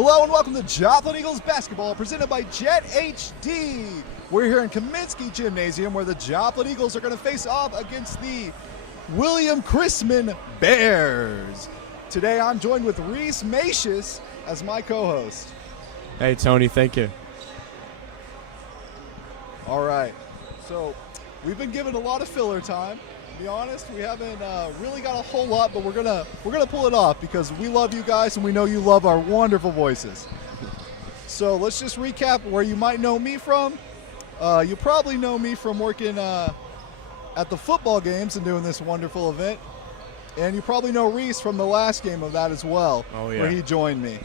Hello and welcome to Joplin Eagles basketball presented by Jet HD. We're here in Kaminsky Gymnasium where the Joplin Eagles are going to face off against the William Chrisman Bears. Today I'm joined with Reese Macius as my co-host. Hey Tony, thank you. All right, so we've been given a lot of filler time. To be honest, we haven't really got a whole lot, but we're gonna pull it off because we love you guys and we know you love our wonderful voices. So let's just recap where you might know me from. You probably know me from working at the football games and doing this wonderful event, and you probably know Reese from the last game of that as well, where he joined me.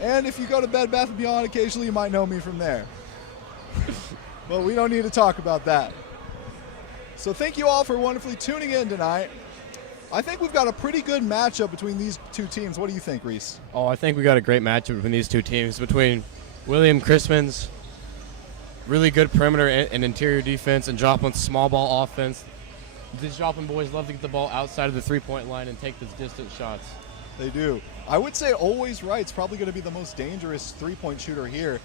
And if you go to Bed Bath & Beyond occasionally, you might know me from there. But we don't need to talk about that. So thank you all for wonderfully tuning in tonight. I think we've got a pretty good matchup between these two teams. What do you think, Reese? Oh, I think we got a great matchup between these two teams, between William Chrisman's really good perimeter and interior defense and Joplin's small ball offense. These Joplin boys love to get the ball outside of the three-point line and take those distant shots. They do. I would say Always Right's probably going to be the most dangerous three-point shooter here.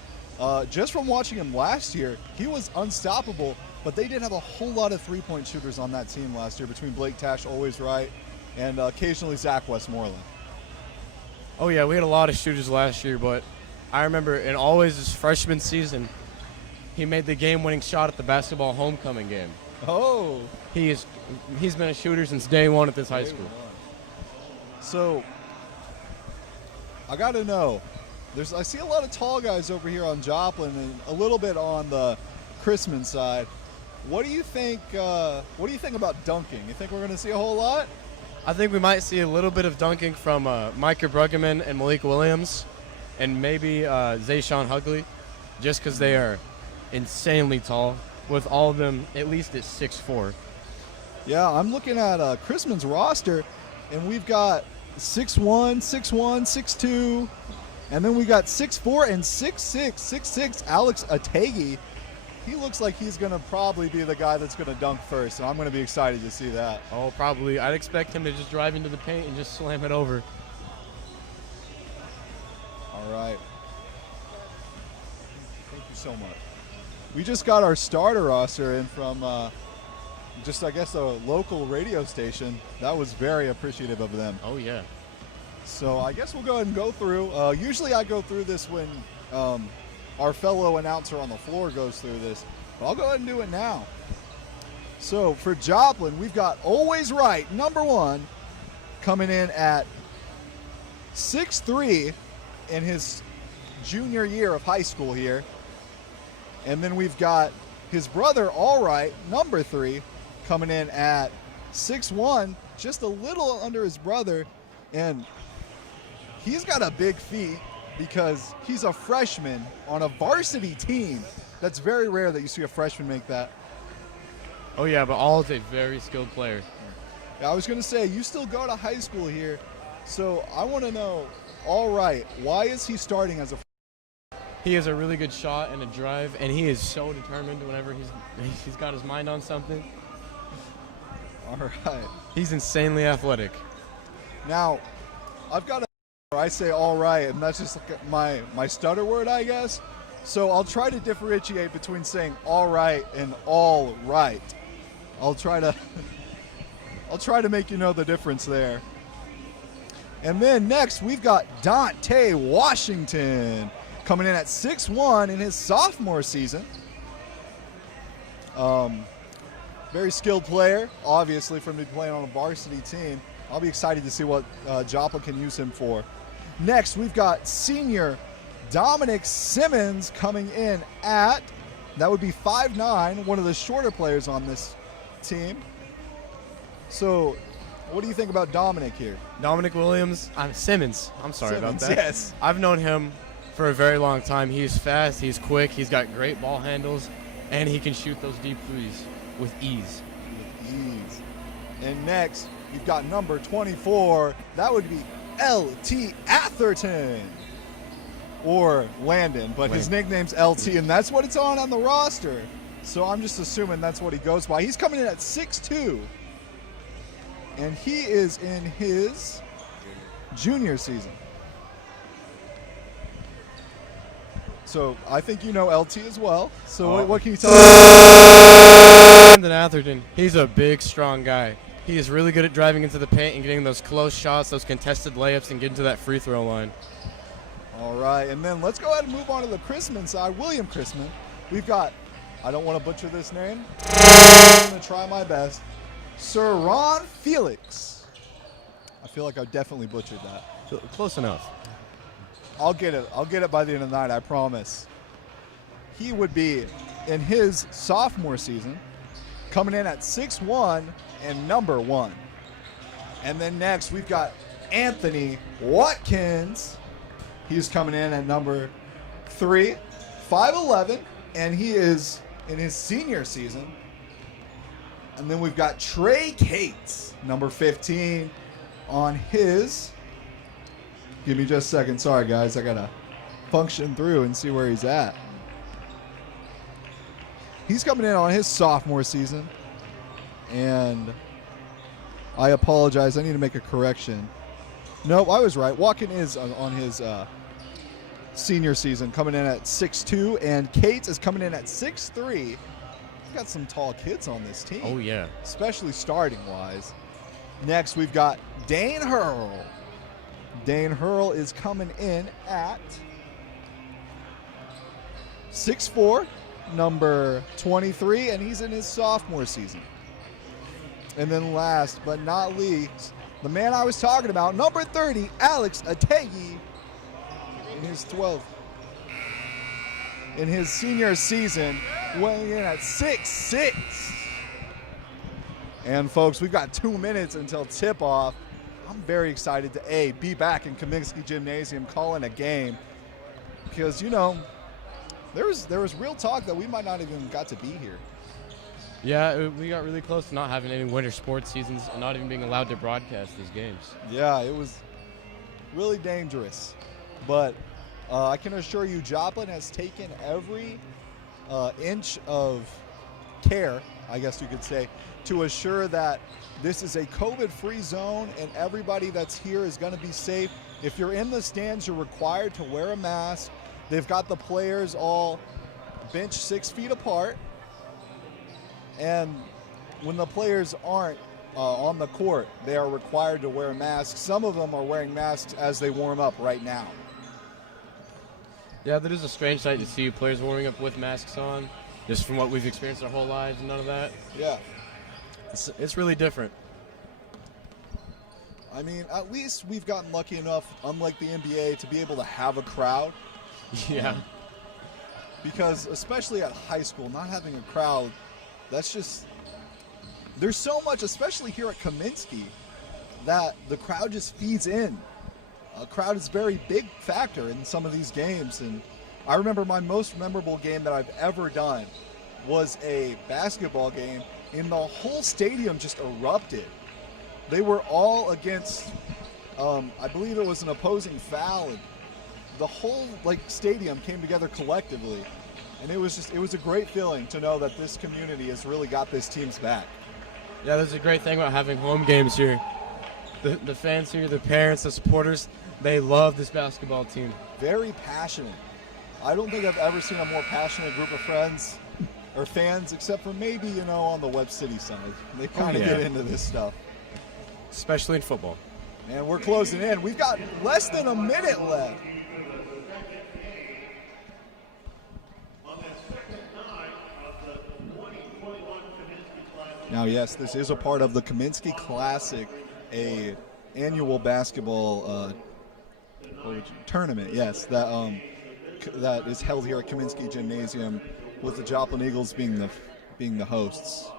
Just from watching him last year, he was unstoppable, but they did have a whole lot of three-point shooters on that team last year between Blake Tash, Always Right, and occasionally Zach Westmoreland. Oh, yeah, we had a lot of shooters last year, but I remember in Always' freshman season, he made the game-winning shot at the basketball homecoming game. Oh. He's been a shooter since day one at this high school. So, I got to know, I see a lot of tall guys over here on Joplin and a little bit on the Chrisman side. What do you think? What do you think about dunking? You think we're going to see a whole lot? I think we might see a little bit of dunking from Micah Bruggeman and Malik Williams, and maybe Zayshawn Hugley, just because they are insanely tall. With all of them at least at 6'4". Yeah, I'm looking at Chrisman's roster, and we've got 6'1", 6'1", 6'2". And then we got 6'4" and 6'6", Alex Ategi. He looks like he's going to probably be the guy that's going to dunk first, and I'm going to be excited to see that. Oh, probably. I'd expect him to just drive into the paint and just slam it over. All right. Thank you so much. We just got our starter roster in from I guess, a local radio station. That was very appreciative of them. Oh, yeah. So I guess we'll go ahead and go through. Usually I go through this when our fellow announcer on the floor goes through this. But I'll go ahead and do it now. So for Joplin, we've got Always Right, number 1, coming in at 6'3" in his junior year of high school here. And then we've got his brother, All Right, number 3, coming in at 6'1", just a little under his brother. And he's got a big feat because he's a freshman on a varsity team. That's very rare that you see a freshman make that. Oh, yeah, but All is a very skilled player. Yeah, I was going to say, you still go to high school here, so I want to know, All Right, why is he starting as a freshman? He has a really good shot and a drive, and he is so determined whenever he's got his mind on something. All right. He's insanely athletic. Now, I've got I say all right, and that's just like my stutter word, I guess. So I'll try to differentiate between saying all right and all right. I'll try to make you know the difference there. And then next, we've got Dante Washington coming in at 6'1" in his sophomore season. Very skilled player, obviously, from playing on a varsity team. I'll be excited to see what Joplin can use him for. Next, we've got senior Dominic Simmons coming in at, that would be 5'9", one of the shorter players on this team. So, what do you think about Dominic here? Simmons. I'm sorry about that. Yes. I've known him for a very long time. He's fast, he's quick, he's got great ball handles, and he can shoot those deep threes with ease. And next, you've got number 24. That would be L.T. Atherton. Or Landon, but his nickname's LT, and that's what it's on the roster. So I'm just assuming that's what he goes by. He's coming in at 6'2", and he is in his junior season. So I think you know LT as well. So Oh. what can you tell us? Brandon Atherton, he's a big, strong guy. He is really good at driving into the paint and getting those close shots, those contested layups, and getting to that free throw line. All right, and then let's go ahead and move on to the Chrisman side. William Chrisman. We've got, I don't want to butcher this name. I'm going to try my best. Sir Ron Felix. I feel like I definitely butchered that. So, close enough. I'll get it. I'll get it by the end of the night, I promise. He would be in his sophomore season, coming in at 6'1" and number 1. And then next we've got Anthony Watkins. He's coming in at number 3, 5'11", and he is in his senior season. And then we've got Trey Cates, number 15, on his. Give me just a second. Sorry, guys. I got to function through and see where he's at. He's coming in on his sophomore season. And I apologize. I need to make a correction. Nope, I was right. Walken is on his senior season, coming in at 6'2", and Cates is coming in at 6'3". We've got some tall kids on this team. Oh, yeah. Especially starting-wise. Next, we've got Dane Hurl. Dane Hurl is coming in at 6'4", number 23, and he's in his sophomore season. And then last but not least, the man I was talking about, number 30, Alex Ategi, in his 12th. In his senior season, weighing in at 6'6". And folks, we've got 2 minutes until tip-off. I'm very excited to be back in Kaminsky Gymnasium calling a game, because there was real talk that we might not even got to be here. Yeah, we got really close to not having any winter sports seasons and not even being allowed to broadcast these games. Yeah, it was really dangerous. But I can assure you, Joplin has taken every inch of care, I guess you could say, to assure that this is a COVID-free zone and everybody that's here is going to be safe. If you're in the stands, you're required to wear a mask. They've got the players all benched 6 feet apart. And when the players aren't on the court, they are required to wear masks. Some of them are wearing masks as they warm up right now. Yeah, that is a strange sight to see players warming up with masks on, just from what we've experienced our whole lives and none of that. Yeah. It's really different. I mean, at least we've gotten lucky enough, unlike the NBA, to be able to have a crowd. Yeah. Because especially at high school, not having a crowd, that's just, there's so much, especially here at Kaminsky, that the crowd just feeds in. A crowd is a very big factor in some of these games. And I remember my most memorable game that I've ever done was a basketball game, and the whole stadium just erupted. They were all against, I believe it was an opposing foul. And the whole stadium came together collectively. And it was a great feeling to know that this community has really got this team's back. Yeah, that's a great thing about having home games here. The fans here, the parents, the supporters, they love this basketball team. Very passionate. I don't think I've ever seen a more passionate group of friends or fans, except for maybe, on the Webb City side. They kind of get into this stuff. Especially in football. And we're closing in. We've got less than a minute left. Now, yes, this is a part of the Kaminsky Classic, a annual basketball tournament. Yes, that is held here at Kaminsky Gymnasium, with the Joplin Eagles being the hosts.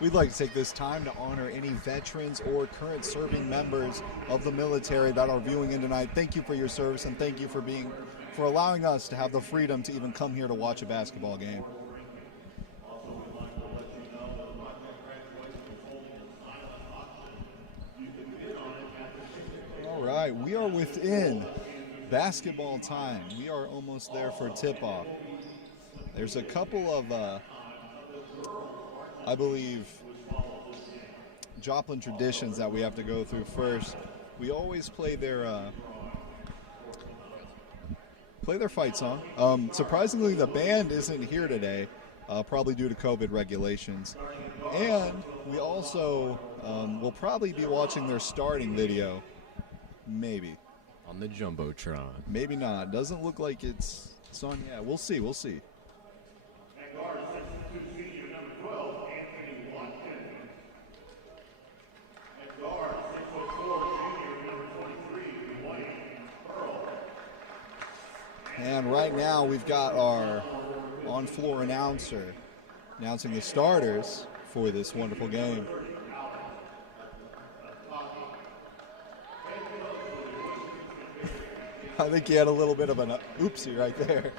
we'd like to take this time to honor any veterans or current serving members of the military that are viewing in tonight. Thank you for your service, and thank you for allowing us to have the freedom to even come here to watch a basketball game. All right, we are within basketball time. We are almost there for tip-off. There's a couple of, I believe, Joplin traditions that we have to go through first. We always play their fight song. Surprisingly, the band isn't here today, probably due to COVID regulations. And we also will probably be watching their starting video. Maybe. On the Jumbotron. Maybe not. Doesn't look like it's on yet. We'll see. We'll see. And right now we've got our on-floor announcer announcing the starters for this wonderful game. I think he had a little bit of an oopsie right there.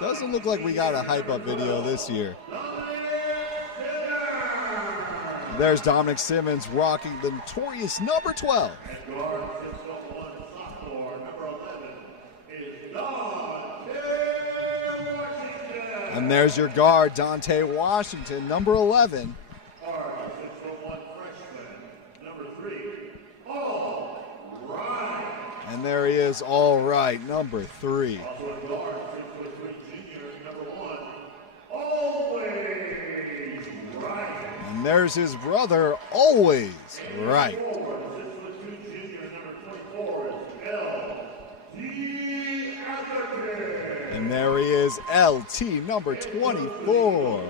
Doesn't look like we got a hype-up video this year. There's Dominic Simmons rocking the notorious number 12. And there's your guard, Dante Washington, number 11. And there he is, all right, number 3. And there's his brother, always right. And there he is, LT, number 24.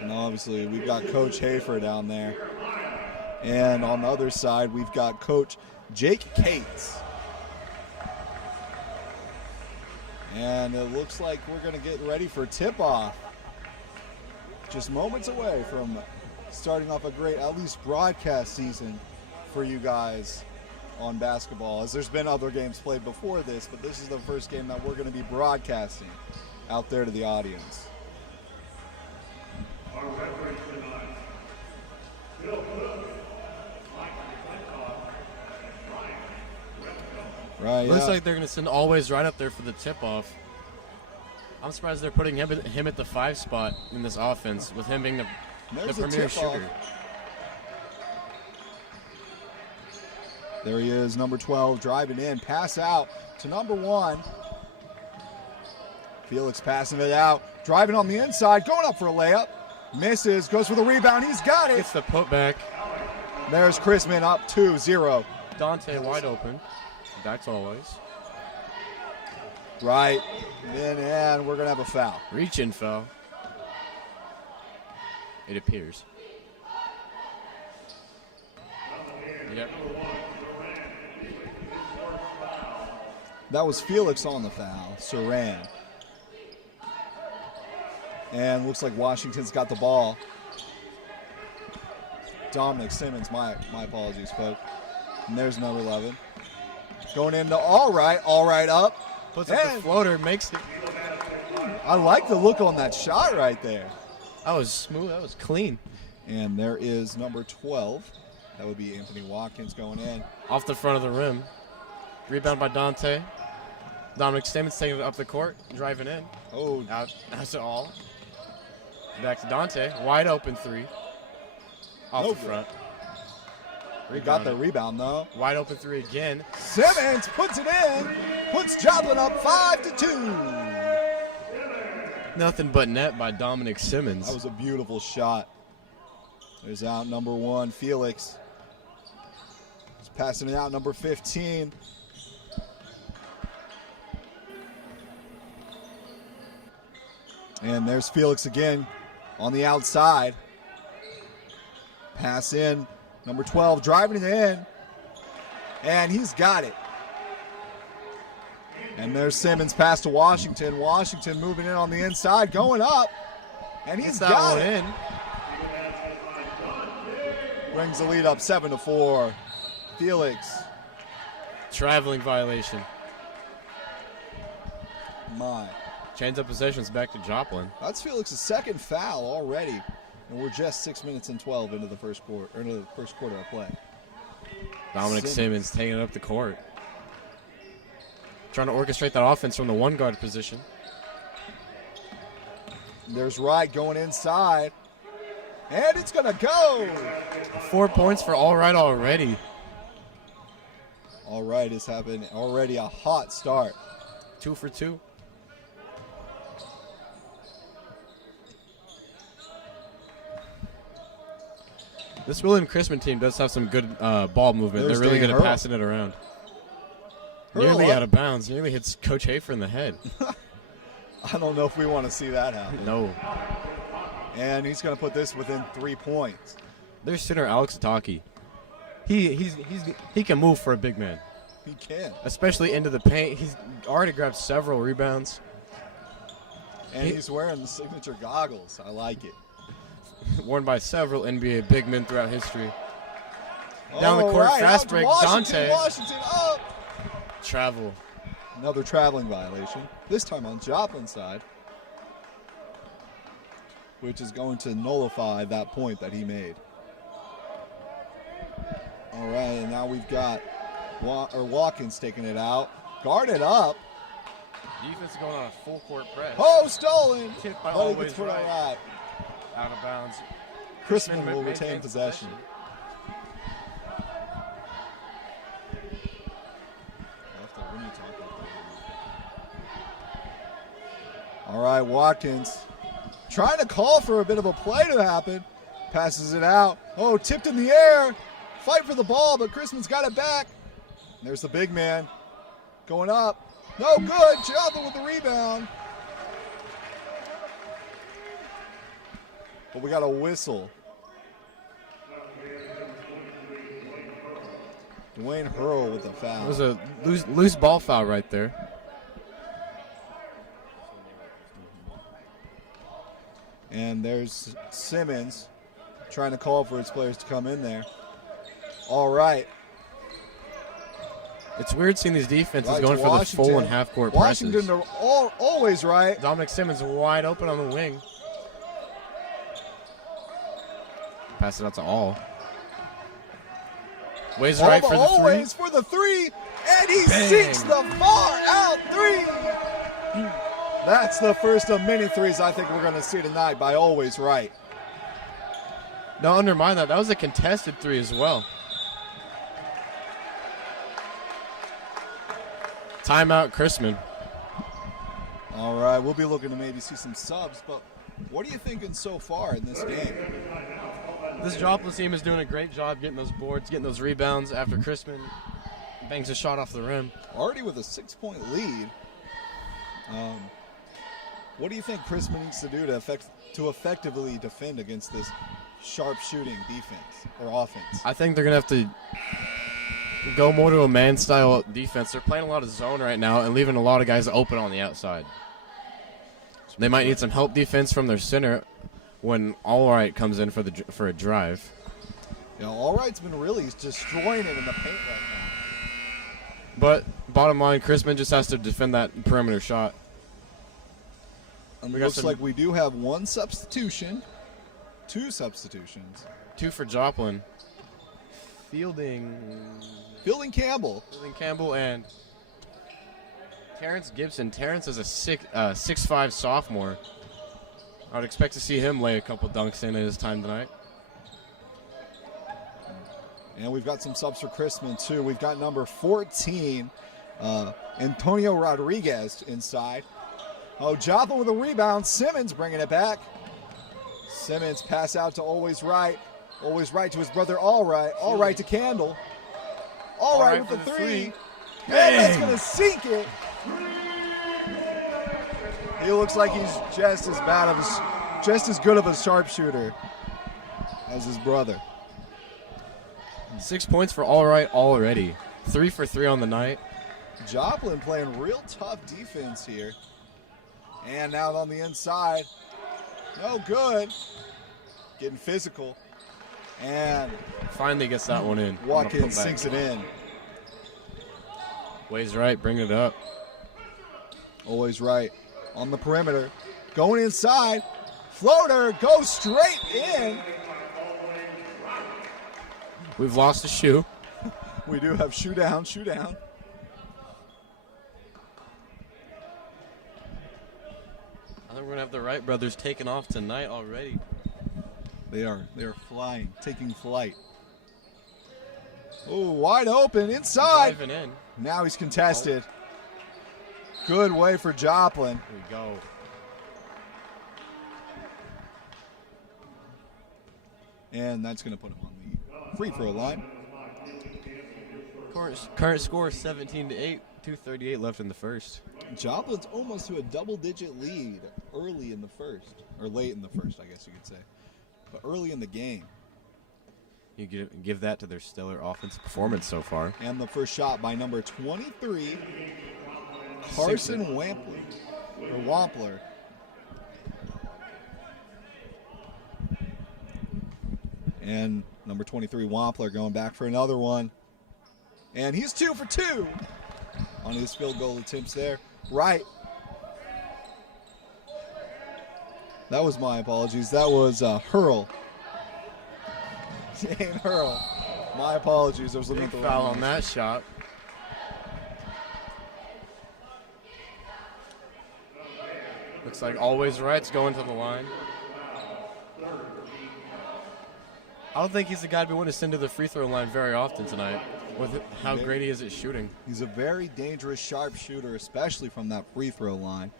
And obviously, we've got Coach Hafer down there. And on the other side, we've got Coach Jake Cates. And it looks like we're going to get ready for tip-off. Just moments away from starting off a great, at least broadcast season for you guys on basketball, as there's been other games played before this, but this is the first game that we're going to be broadcasting out there to the audience. Our referees tonight, Bill Cook, Right, Looks like they're going to send Always right up there for the tip-off. I'm surprised they're putting him at the 5 spot in this offense, with him being the premier shooter. There he is, number 12, driving in, pass out to number 1. Felix passing it out, driving on the inside, going up for a layup. Misses, goes for the rebound, he's got it. Gets the putback. There's Chrisman up 2-0. Dante wide open. That's Always. Right, and we're going to have a foul. Reach-in foul. It appears. Yep. That was Felix on the foul, Saran. And looks like Washington's got the ball. Dominic Simmons, my apologies, folks. And there's number 11. Going into all right up. Puts up the floater, makes it. I like the look on that shot right there. That was smooth, that was clean. And there is number 12. That would be Anthony Watkins going in. Off the front of the rim. Rebound by Dante. Dominic Simmons taking it up the court, driving in. Oh, That's it all. Back to Dante. Wide open 3. Off the front. He got the rebound, though. Wide open 3 again. Simmons puts it in. Puts Joplin up 5-2. Nothing but net by Dominic Simmons. That was a beautiful shot. There's out number 1, Felix. He's passing it out, number 15. And there's Felix again, on the outside. Pass in, number 12 driving it in, and he's got it. And there's Simmons pass to Washington. Washington moving in on the inside, going up, and he's got it. In. Brings the lead up 7-4. Felix. Traveling violation. My. Change of possessions back to Joplin. That's Felix's second foul already, and we're just 6 minutes and 12 into the first quarter, of play. Dominic Simmons taking it up the court. Trying to orchestrate that offense from the one guard position. There's Wright going inside, and it's going to go. 4 points for All Right already. All Right is having already a hot start. 2 for 2. This William Chrisman team does have some good ball movement. There's They're really Dan good at Hurl. passing it around. Hurl Nearly up. out of bounds. Nearly hits Coach Hafer in the head. I don't know if we want to see that happen. No. And he's going to put this within 3 points. There's center Alex Ataki. He can move for a big man, He can. especially into the paint. He's already grabbed several rebounds. And he's wearing the signature goggles. I like it. Worn by several NBA big men throughout history. Down the All court, right, fast out to break, Washington, Dante. Washington up. Travel. Another traveling violation, this time on Joplin's side, which is going to nullify that point that he made. All right, and now we've got Watkins taking it out. Guarded up. Defense going on a full court press. Oh, stolen. Tipped by But he Always gets put Right. all right. Out of bounds. Chrisman will maintains retain possession. All right, Watkins trying to call for a bit of a play to happen. Passes it out. Oh, tipped in the air. Fight for the ball, but Chrisman's got it back. There's the big man going up. No good. Joplin with the rebound. But we got a whistle. Dwayne Hurl with the foul. It was a loose ball foul right there. And there's Simmons trying to call for his players to come in there. All right. It's weird seeing these defenses Right going to for the Washington. full and half court Washington presses. are always right. Dominic Simmons wide open on the wing. Pass it out to All. Ways right for the three. Always for the three. And he Bang. sinks the far out three. That's the first of many threes I think we're going to see tonight by Always Right. Don't undermine that. That was a contested three as well. Timeout, Chrisman. All right, we'll be looking to maybe see some subs, but what are you thinking so far in this game? This Joplin team is doing a great job getting those boards, getting those rebounds after Chrisman bangs a shot off the rim. Already with a 6-point lead. What do you think Chrisman needs to do to effectively defend against this sharp shooting defense or offense? I think they're going to have to go more to a man-style defense. They're playing a lot of zone right now and leaving a lot of guys open on the outside. So they might need some help defense from their center when All Right comes in for a drive. You know, All Right's been really destroying it in the paint right now. But bottom line, Chrisman just has to defend that perimeter shot. And We it got looks some- like we do have one substitution, two substitutions. 2 for Joplin. Fielding Campbell. Campbell and Terrence Gibson. Terrence is a 6'5" sophomore. I would expect to see him lay a couple dunks in at his time tonight. And we've got some subs for Chrisman, too. We've got number 14, Antonio Rodriguez inside. Oh, Joplin with a rebound. Simmons bringing it back. Simmons pass out to Always Right. Always Right to his brother All Right. All Right to Candle. All Right with the three. And that's going to sink it. He looks like he's just as bad of just as good of a sharpshooter as his brother. 6 points for All Right already. 3 for 3 on the night. Joplin playing real tough defense here. And now on the inside. No good. Getting physical. And Finally gets that one in. Watkins sinks it in. Wade's right, bringing it up. Always right. On the perimeter. Going inside. Floater goes straight in. We've lost a shoe. We do have shoe down, shoe down. I think we're going to have the Wright brothers taking off tonight already. They are flying, taking flight. Oh, wide open inside. Driving in. Now he's contested. Good way for Joplin. Here we go. And that's going to put him on the free throw line. Current score is 17-8. 2:38 left in the first. Joplin's almost to a double-digit lead early in the first, or late in the first, I guess you could say, but early in the game. You give that to their stellar offensive performance so far. And the first shot by number 23, Carson Wampler. And number 23, Wampler, going back for another one. And he's 2 for 2 on his field goal attempts there. Right. That was my apologies. That was Hurl. Jane Hurl. My apologies. I was looking at the Foul wrong on that shot. Looks like Always Right's going to the line. I don't think he's the guy we want to send to the free throw line very often tonight with how great he is at shooting. He's a very dangerous sharpshooter, especially from that free throw line.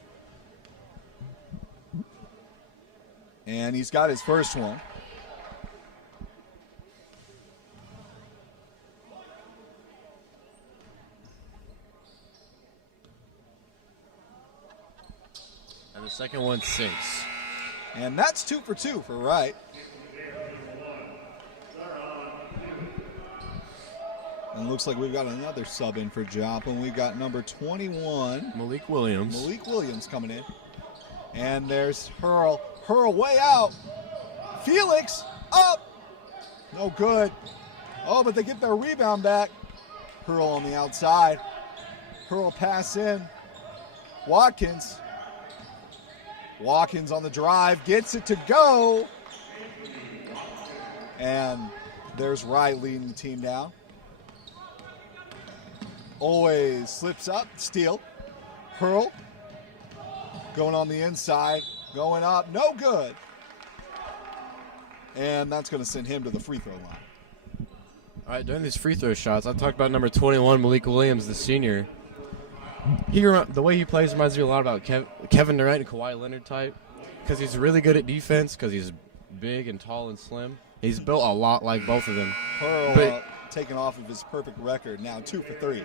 And he's got his first one. And the second one sinks. And that's 2 for 2 for Wright. And looks like we've got another sub in for Joplin. We've got number 21. Malik Williams. Malik Williams coming in. And there's Hurl. Hurl way out. Felix up. No good. Oh, but they get their rebound back. Hurl on the outside. Hurl pass in. Watkins. Watkins on the drive. Gets it to go. And there's Wright leading the team down. Always slips up, steal. Hurl going on the inside, going up, no good. And that's going to send him to the free throw line. All right, during these free throw shots, I talked about number 21, Malik Williams, the senior. The way he plays reminds me a lot about Kevin Durant and Kawhi Leonard type, because he's really good at defense, because he's big and tall and slim. He's built a lot like both of them. Hurl taken off of his perfect record, now 2 for 3.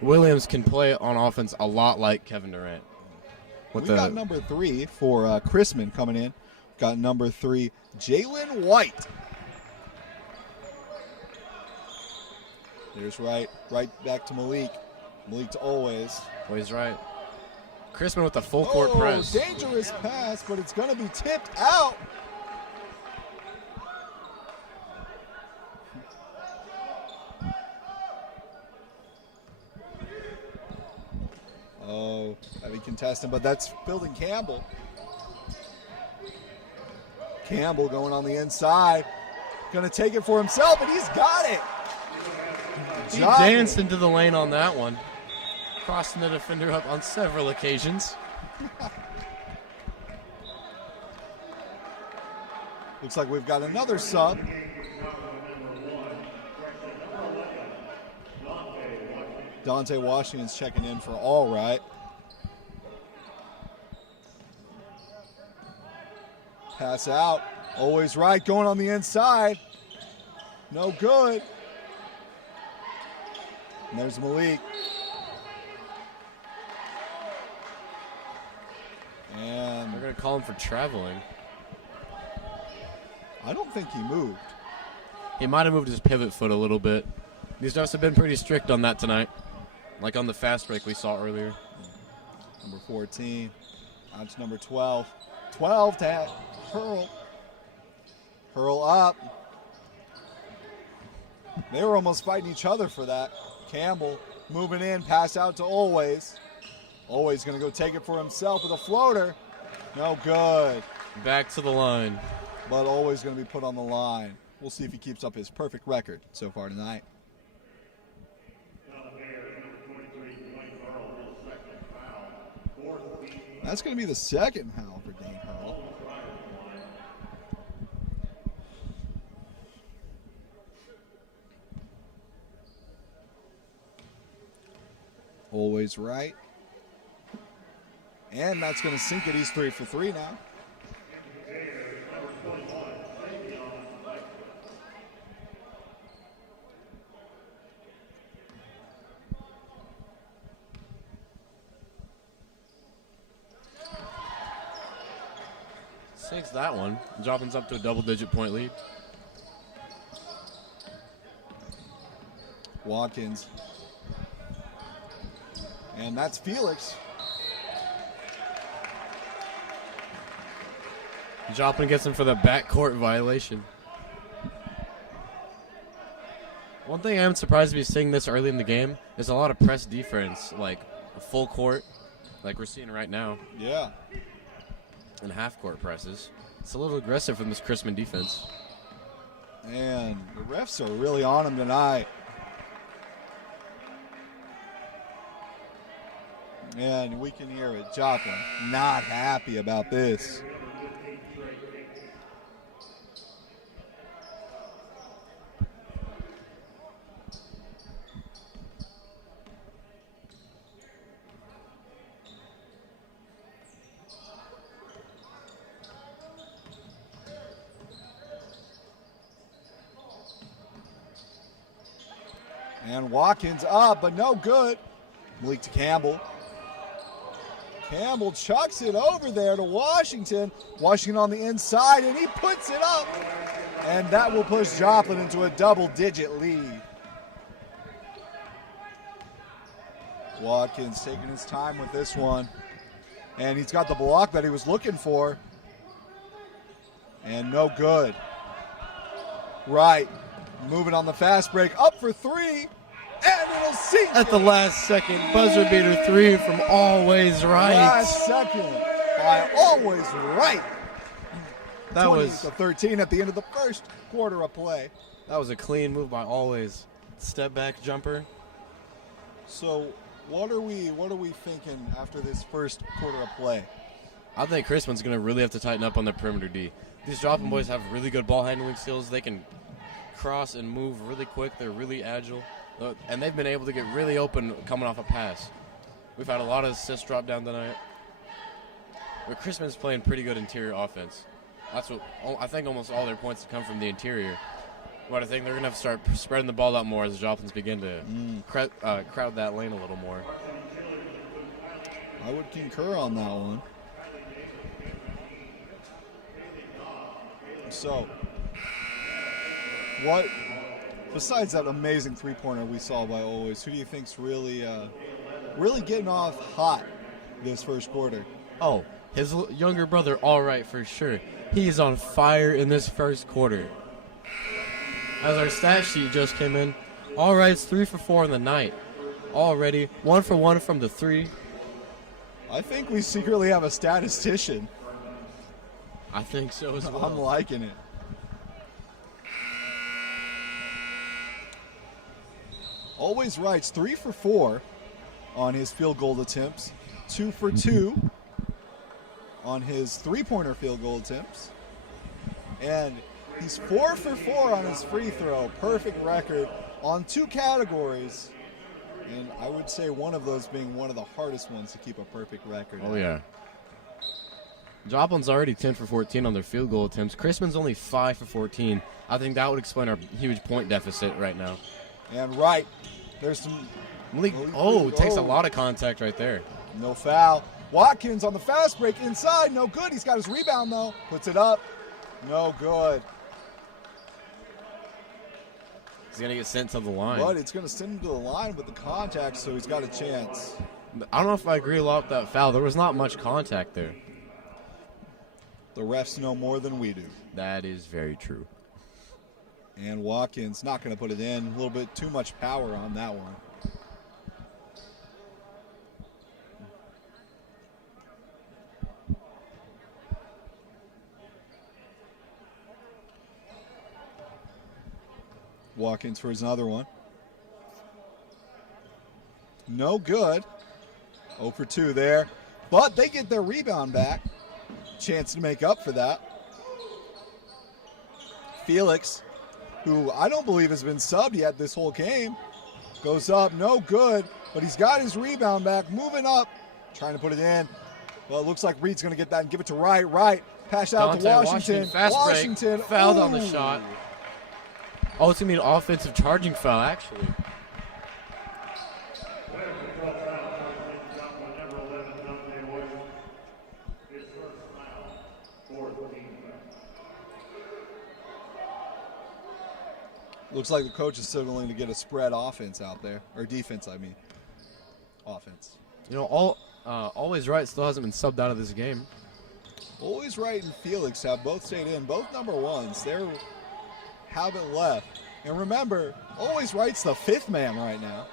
Williams can play on offense a lot like Kevin Durant. We've got number 3 for Chrisman coming in. Got number 3, Jalen White. There's Wright. Right back to Malik. Malik to Always. Always Right. Chrisman with the full court press. Dangerous pass, but it's going to be tipped out. Oh, heavy contestant, but that's Building Campbell. Campbell going on the inside. Going to take it for himself, and he's got it. He danced into the lane on that one. Crossing the defender up on several occasions. Looks like we've got another sub. Dante Washington's checking in for All Right. Pass out. Always Right going on the inside. No good. And there's Malik. They're going to call him for traveling. I don't think he moved. He might have moved his pivot foot a little bit. These refs have been pretty strict on that tonight, like on the fast break we saw earlier. Number 14. On to number 12. 12 to Hurl. Hurl up. They were almost fighting each other for that. Campbell moving in, pass out to Always. Always going to go take it for himself with a floater. No good. Back to the line. But Always going to be put on the line. We'll see if he keeps up his perfect record so far tonight. That's going to be the second foul for Dane Hurl. Always right. And that's going to sink it. He's 3 for 3 now. Sinks that one. Joplin's up to a double-digit point lead. Watkins. And that's Felix. Joplin gets him for the backcourt violation. One thing I'm surprised to be seeing this early in the game is a lot of press defense, like a full court, like we're seeing right now. Yeah. And half-court presses. It's a little aggressive from this Chrisman defense. And the refs are really on him tonight. And we can hear it. Joplin not happy about this. And Watkins up, but no good. Malik to Campbell. Campbell chucks it over there to Washington. Washington on the inside, and he puts it up. And that will push Joplin into a double-digit lead. Watkins taking his time with this one. And he's got the block that he was looking for. And no good. Right. Moving on the fast break. Up for three. And it'll sink. At the last second, buzzer beater three from Always Right. Last second by Always Right. That 20 was to 13 at the end of the first quarter of play. That was a clean move by Always. Step back jumper. So what are we thinking after this first quarter of play? I think Chrisman's going to really have to tighten up on the perimeter D. These Joplin boys have really good ball handling skills. They can cross and move really quick. They're really agile. And they've been able to get really open coming off a pass. We've had a lot of assists drop down tonight. But Chrisman's playing pretty good interior offense. That's what I think almost all their points have come from the interior. But I think they're going to have to start spreading the ball out more as the Joplins begin to crowd that lane a little more. I would concur on that one. So, what, besides that amazing three-pointer we saw by Always, who do you think's really getting off hot this first quarter? Oh, his younger brother, All Right, for sure. He is on fire in this first quarter. As our stat sheet just came in, All Right's 3 for 4 in the night. Already 1 for 1 from the three. I think we secretly have a statistician. I think so as well. I'm liking it. Always Right's 3 for 4 on his field goal attempts, 2 for 2 on his three-pointer field goal attempts, and he's 4 for 4 on his free throw. Perfect record on 2 categories, and I would say one of those being one of the hardest ones to keep a perfect record. Oh, yeah. Joplin's already 10 for 14 on their field goal attempts. Chrisman's only 5 for 14. I think that would explain our huge point deficit right now. And right, there's some... Takes a lot of contact right there. No foul. Watkins on the fast break inside. No good. He's got his rebound, though. Puts it up. No good. He's going to get sent to the line. But it's going to send him to the line with the contact, so he's got a chance. I don't know if I agree a lot with that foul. There was not much contact there. The refs know more than we do. That is very true. And Watkins not going to put it in. A little bit too much power on that one. Watkins for his another one. No good. 0 for 2 there. But they get their rebound back. Chance to make up for that. Felix, who I don't believe has been subbed yet this whole game, goes up. No good. But he's got his rebound back. Moving up. Trying to put it in. Well, it looks like Reed's going to get that and give it to Wright. Wright. Pass out to Washington. Washington fouled on the shot. Oh, it's going to be an offensive charging foul, actually. Looks like the coach is signaling to get a spread offense out there. Or defense, I mean. Offense. You know, Always Right still hasn't been subbed out of this game. Always Right and Felix have both stayed in. Both number ones. They haven't left. And remember, Always Right's the 5th man right now.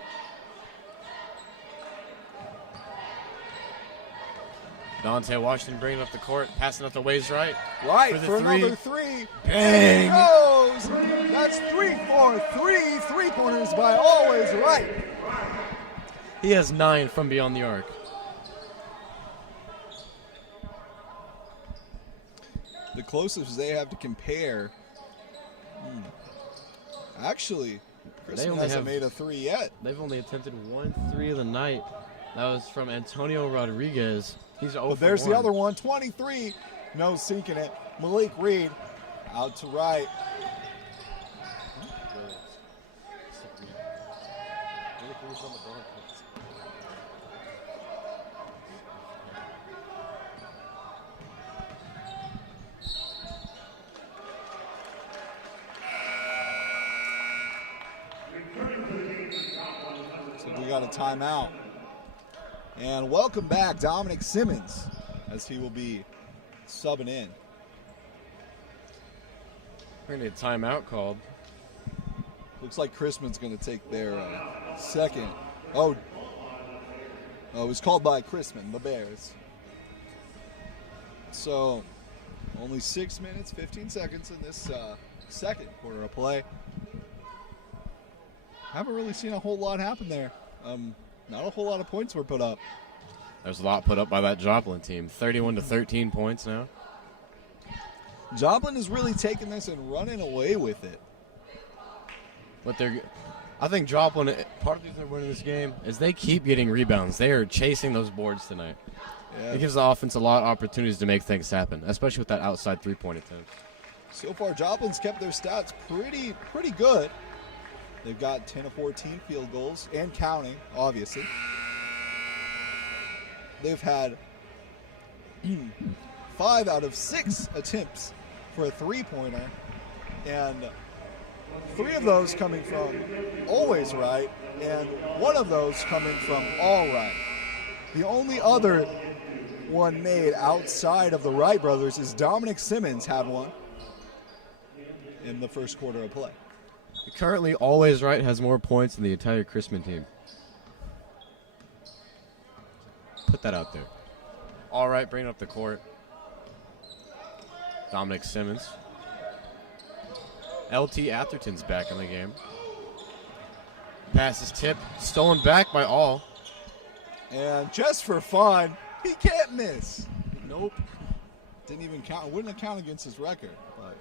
Dante Washington bringing up the court, passing up to Ways Right. Right for another three. Bang! It goes! That's 3 for 3 three-pointers by Always Right. He has 9 from beyond the arc. The closest they have to compare. Actually, Chrisman hasn't made a 3 yet. They've only attempted 1 3 of the night. That was from Antonio Rodriguez. He's 0 but there's the other one, 23. No sinking it. Malik Reed out to right. So we got a timeout. And welcome back, Dominic Simmons, as he will be subbing in. We're going to need a timeout called. Looks like Chrisman's going to take their second. Oh, it was called by Chrisman, the Bears. So, only 6 minutes, 15 seconds in this second quarter of play. Haven't really seen a whole lot happen there. Not a whole lot of points were put up. There's a lot put up by that Joplin team. 31 to 13 points now. Joplin is really taking this and running away with it. I think Joplin, part of the reason they're winning this game is they keep getting rebounds. They are chasing those boards tonight. Yeah. It gives the offense a lot of opportunities to make things happen, especially with that outside three-point attempt. So far, Joplin's kept their stats pretty good. They've got 10 of 14 field goals and counting, obviously. They've had 5 out of 6 attempts for a three-pointer, and 3 of those coming from Always Right, and 1 of those coming from All Right. The only other one made outside of the Wright brothers is Dominic Simmons had one in the first quarter of play. Currently, Always Right has more points than the entire Chrisman team. Put that out there. All Right, bring up the court. Dominic Simmons. LT Atherton's back in the game. Pass is tipped, stolen back by All. And just for fun, he can't miss. Nope. Didn't even count. Wouldn't have counted against his record, but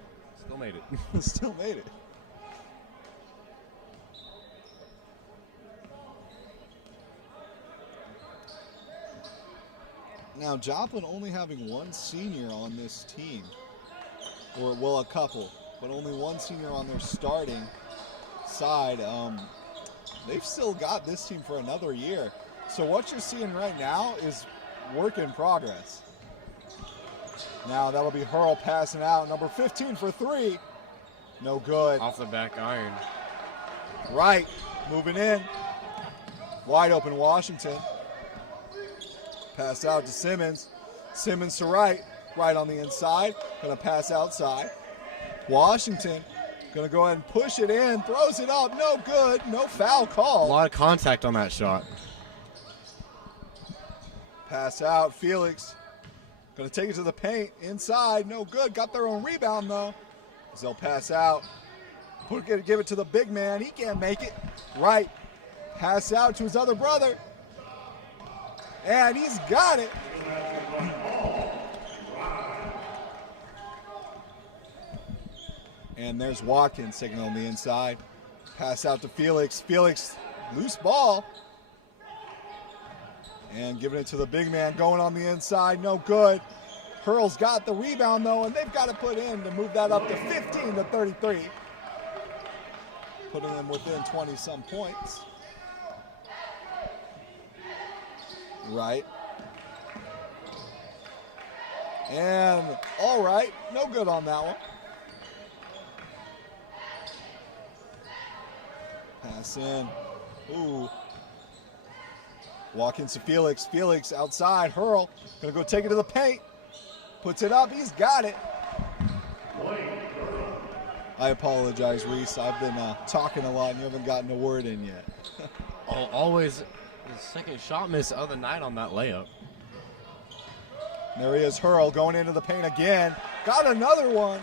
still made it. Still made it. Now, Joplin only having 1 senior on this team, or well, a couple, but only 1 senior on their starting side. They've still got this team for another year. So what you're seeing right now is work in progress. Now that'll be Hurl passing out. Number 15 for 3. No good. Off the back iron. Right, moving in. Wide open Washington. Pass out to Simmons. Simmons to right. Right on the inside. Gonna pass outside. Washington gonna go ahead and push it in. Throws it up. No good. No foul A call. lot of contact on that shot. Pass out. Felix gonna take it to the paint. Inside. No good. Got their own rebound though. They'll pass out. Give it to the big man. He can't make it. Right. Pass out to his other brother. And he's got it. And there's Watkins taking on the inside. Pass out to Felix. Felix, loose ball. And giving it to the big man going on the inside. No good. Hurl's got the rebound though, and they've got to put in to move that up to 15 to 33. Putting them within 20 some points. Right. And all right, no good on that one. Pass in. Ooh. Watkins to Felix. Felix outside. Hurl. Gonna go take it to the paint. Puts it up. He's got it. I apologize, Reese. I've been talking a lot and you haven't gotten a word in yet. Always the second shot miss of the night on that layup. There he is, Hurl going into the paint again. Got another one.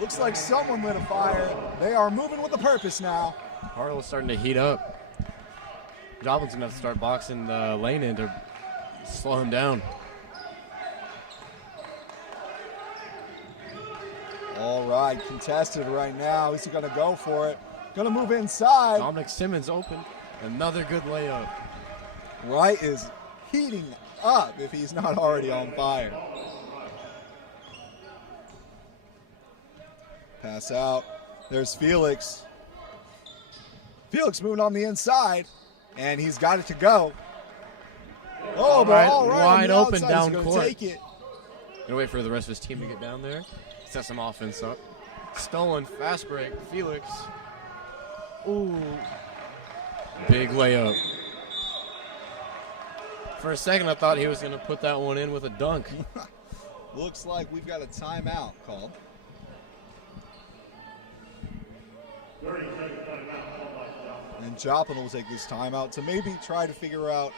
Looks like someone lit a fire. They are moving with a purpose now. Hartle's starting to heat up. Joplin's going to have to start boxing the lane in to slow him down. All right, contested right now. He's going to go for it. Going to move inside. Dominic Simmons open. Another good layup. Wright is heating up if he's not already on fire. Pass out. There's Felix. Felix moving on the inside, and he's got it to go. Oh, but all right. Wide on the open outside, down he's gonna court. take it. Gonna wait for the rest of his team to get down there. Set some offense up. Stolen, fast break, Felix. Ooh. Big layup. For a second, I thought he was gonna put that one in with a dunk. Looks like we've got a timeout called. 30-second timeout called by Joplin. And Joplin will take this timeout to maybe try to figure out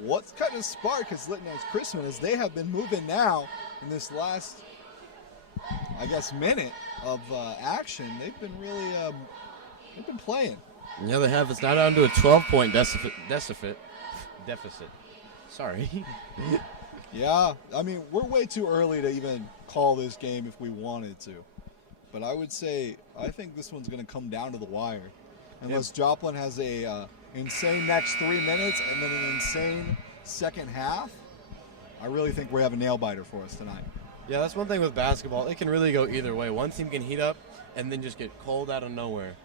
what kind of spark has lit as Chrisman, as they have been moving now in this last, I guess, minute of action. They've been really, they've been playing. Yeah, they have. It's now down to a 12-point deficit. Sorry. Yeah, I mean, we're way too early to even call this game if we wanted to. But I would say, I think this one's going to come down to the wire. Unless Joplin has a insane next 3 minutes and then an insane second half, I really think we have a nail-biter for us tonight. Yeah, that's one thing with basketball. It can really go either way. One team can heat up and then just get cold out of nowhere.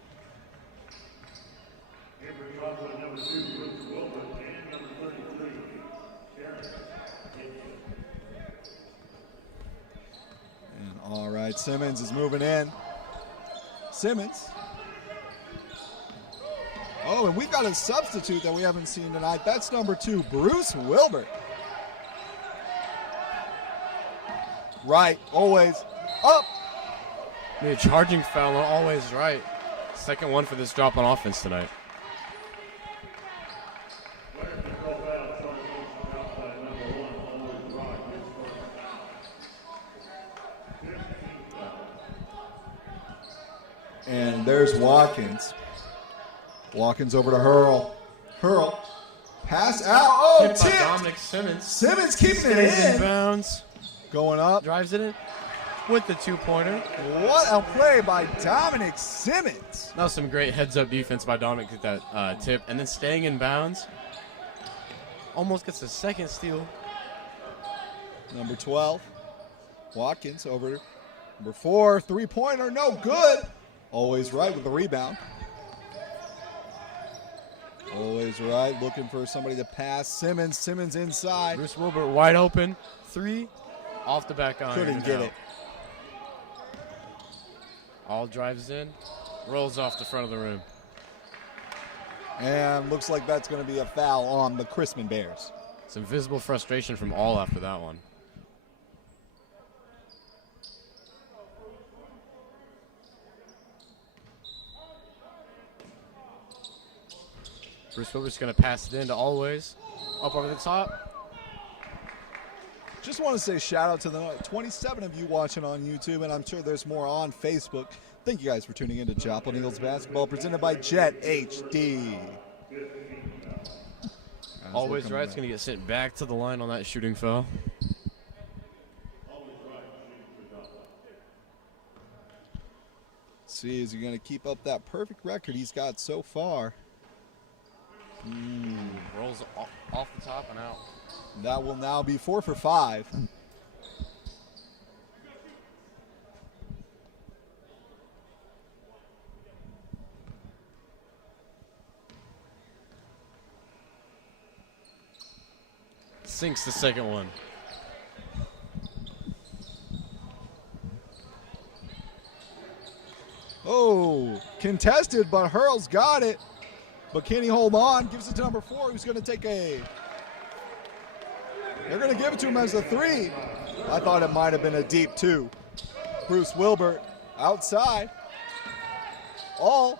Here for Joplin, number 2, Bruce Wilbur, and number 33, Sharon Gibson. And all right, Simmons is moving in. Simmons. Oh, and we've got a substitute that we haven't seen tonight. That's number 2, Bruce Wilbur. Right, always up. The charging foul, always right. Second one for this drop on offense tonight. Player control foul, trouble outside number 1, always right. His first. 15 foul. And there's Watkins. Watkins over to Hurl. Hurl. Pass out. Oh, Tipped by tipped. Dominic Simmons. Simmons keeping Stays it in in. bounds. Going up. Drives it in with the two-pointer. What a play by Dominic Simmons. That was some great heads-up defense by Dominic with that tip. And then staying in bounds. Almost gets a second steal. Number 12. Watkins over number 4. Three-pointer. No good. Always right with the rebound. Always right. Looking for somebody to pass. Simmons. Simmons inside. Bruce Wilbur wide open. 3 off the back iron. Couldn't get it. All drives in. Rolls off the front of the rim. And looks like that's going to be a foul on the Chrisman Bears. Some visible frustration from All after that one. Bruce Wilbur's going to pass it in to Always. Up over the top. Just want to say shout out to the 27 of you watching on YouTube, and I'm sure there's more on Facebook. Thank you guys for tuning in to Joplin Eagles basketball, presented by Jet HD. Always Right's going to get sent back to the line on that shooting foul. See, is he going to keep up that perfect record he's got so far? Rolls off the top and out. That will now be 4 for 5. Sinks the second one. Oh, contested, but Hurl's got it. But can he hold on? Gives it to number 4, who's going to take a... They're going to give it to him as a 3. I thought it might have been a deep 2. Bruce Wilbert outside. All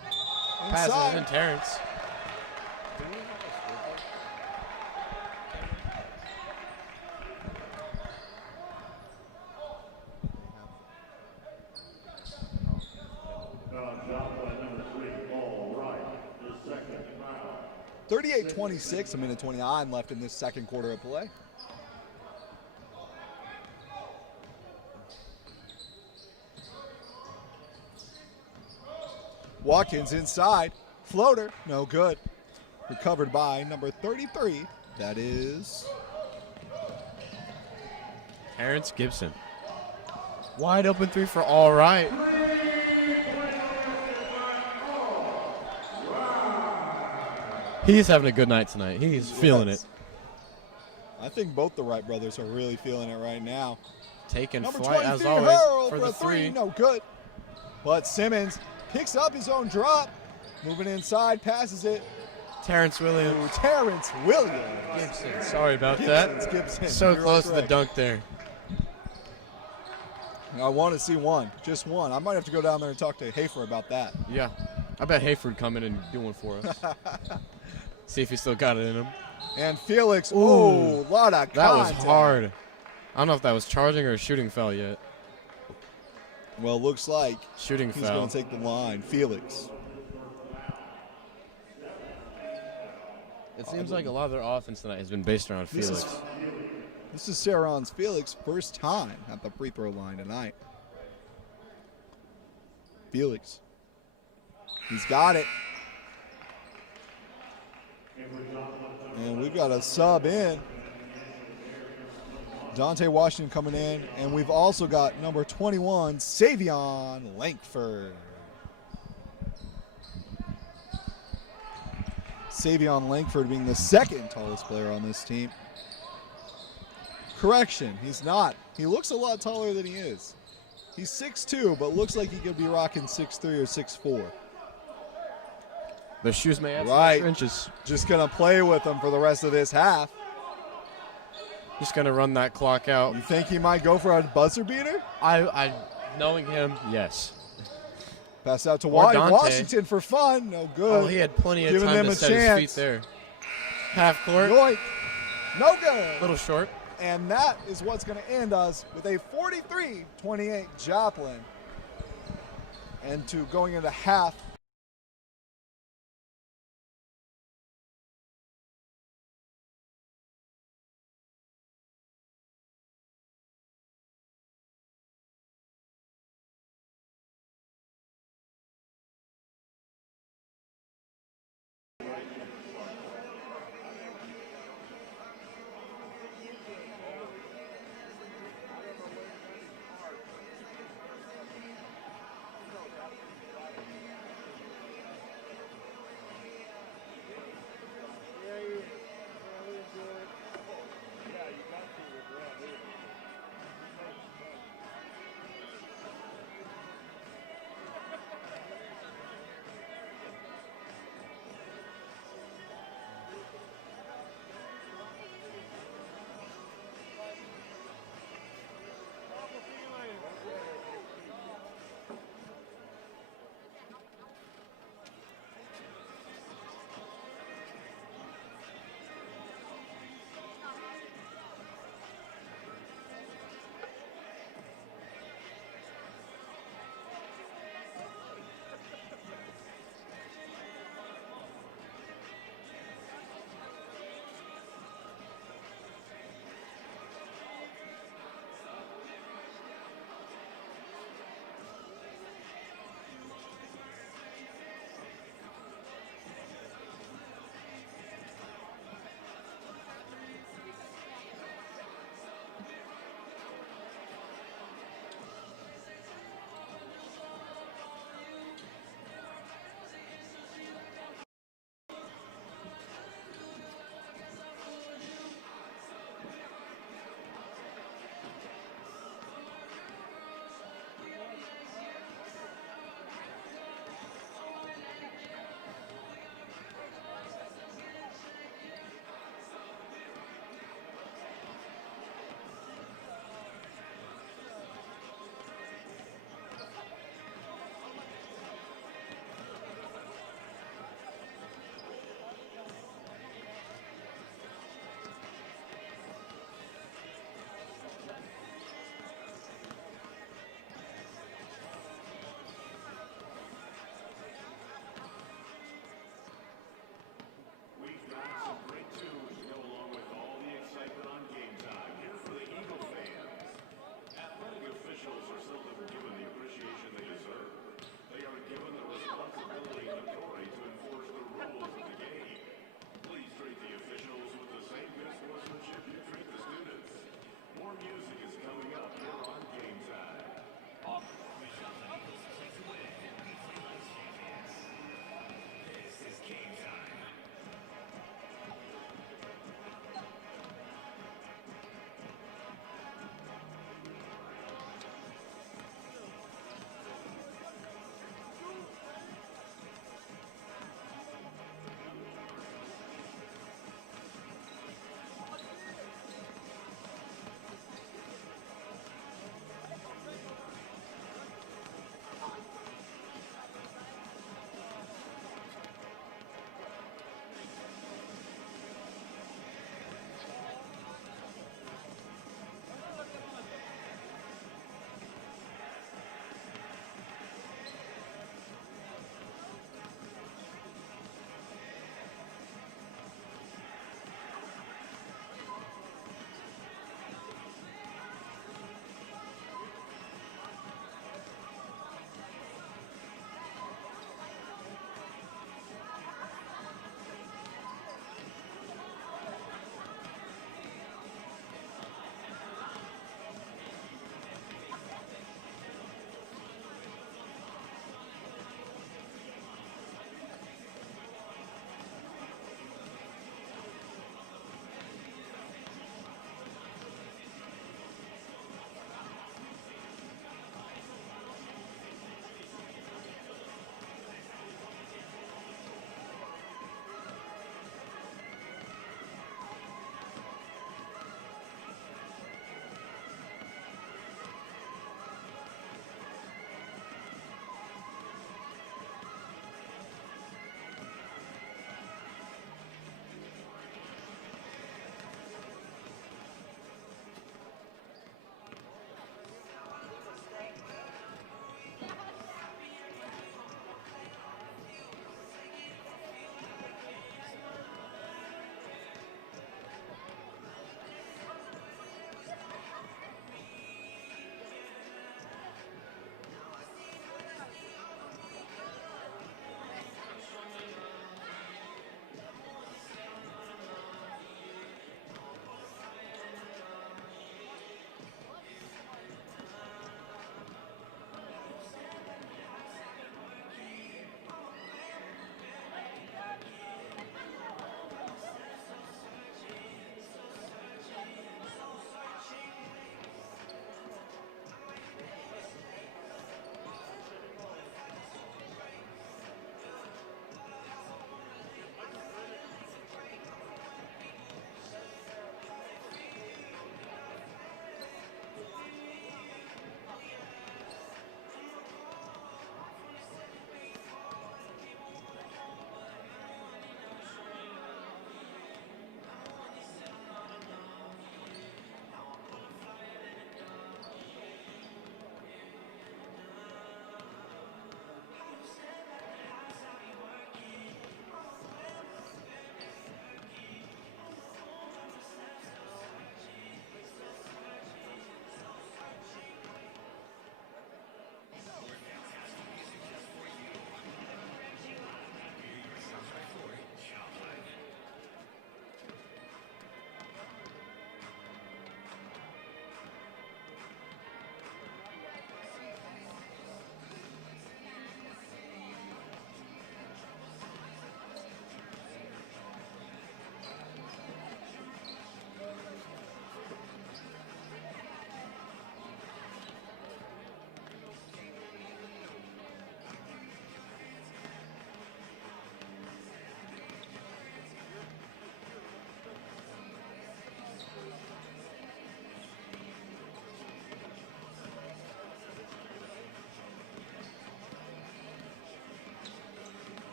inside. Passes in Terrence. Joplin, number 3, All Right, the second foul. 38-26, a minute 29 left in this second quarter of play. Watkins inside. Floater, no good. Recovered by number 33. That is Terrence Gibson. Wide open 3 for All Right. He's having a good night tonight. He's feeling it. I think both the Wright brothers are really feeling it right now. Taking Number flight 23, as always Hurl for for the a 3. 3. No good. But Simmons picks up his own drop. Moving inside, passes it Terrence Williams. to Terrence Williams. Gibson. Sorry about that. Gibson. So You're close to the correct. dunk there. I want to see one, just one. I might have to go down there and talk to Hafer about that. Yeah. I bet Hayford would come in and do one for us. See if he still got it in him. And Felix, Ooh. oh, a lot of contact. That was hard. I don't know if that was charging or a shooting foul yet. Well, looks like Shooting he's foul. going to take the line. Felix. It seems like a lot of their offense tonight has been based around This Felix. This is Saron's Felix' first time at the free throw line tonight. Felix. He's got it. And we've got a sub in. Dante Washington coming in. And we've also got number 21, Savion Langford. Savion Langford being the second tallest player on this team. Correction, he's not. He looks a lot taller than he is. He's 6'2", but looks like he could be rocking 6'3" or 6'4". The shoes may have Right. some extra inches. Just going to play with him for the rest of this half. Just going to run that clock out. You think he might go for a buzzer beater? I knowing him, yes. Pass out to Or Dante. Washington for fun. No good. Oh, he had plenty of Giving time them to a set chance. his feet there. Half court, Yoink. No good. little short. And that is what's going to end us with a 43-28 Joplin. And to going into half.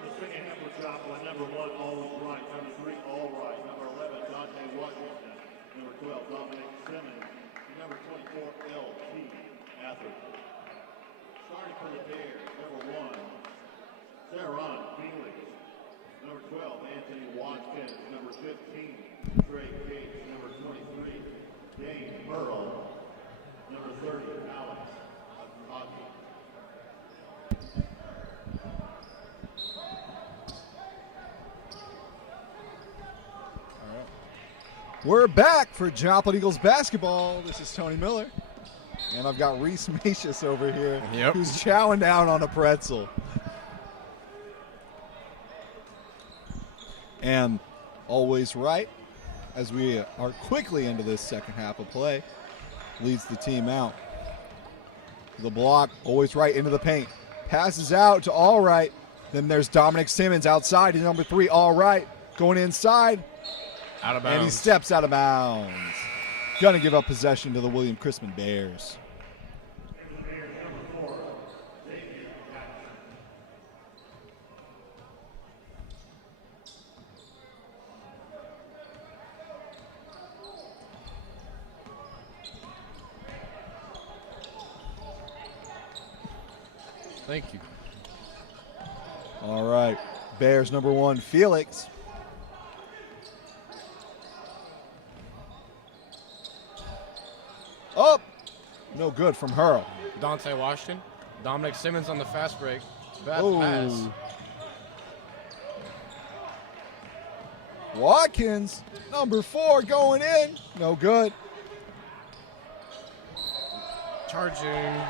Starting the second half for Joplin, number 1, always right. Number 3, all right. Number 11, Dante Washington. Number 12, Dominic Simmons. And number 24, L.T. Atherton. Starting for the Bears, number 1, Theron Felix. Number 12, Anthony Watkins. Number 15, Trey Gates. Number 23, Dane Burrow. Number 30, Alex Hockey. We're back for Joplin Eagles basketball. This is Tony Miller. And I've got Reese Macius over here, who's chowing down on a pretzel. And always right, as we are quickly into this second half of play, leads the team out. The block, always right into the paint. Passes out to all right. Then there's Dominic Simmons outside to number 3, all right. Going inside. Out of bounds. And he steps out of bounds. Going to give up possession to the William Chrisman Bears. Thank you. All right. Bears number 1, Felix. Up. No good from Hurl. Dante Washington. Dominic Simmons on the fast break. Bad Oh. pass. Watkins, number 4, going in. No good. Charging.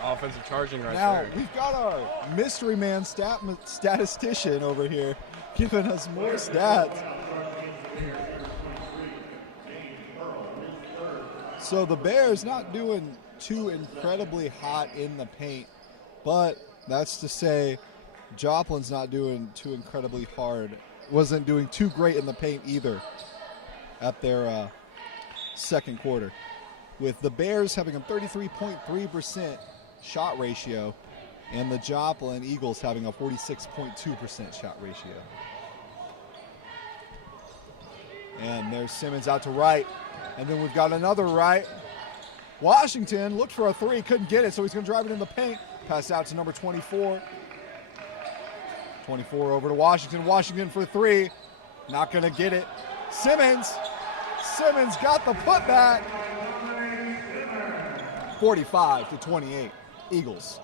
Offensive charging right Now, there. we've got our mystery man statistician over here giving us more stats. So the Bears not doing too incredibly hot in the paint, but that's to say Joplin's not doing too incredibly hard. Wasn't doing too great in the paint either at their second quarter, with the Bears having a 33.3% shot ratio and the Joplin Eagles having a 46.2% shot ratio. And there's Simmons out to right. And then we've got another right. Washington looked for a 3, couldn't get it, so he's going to drive it in the paint. Pass out to number 24. 24 over to Washington. Washington for 3. Not going to get it. Simmons. Simmons got the putback. 45-28. Eagles.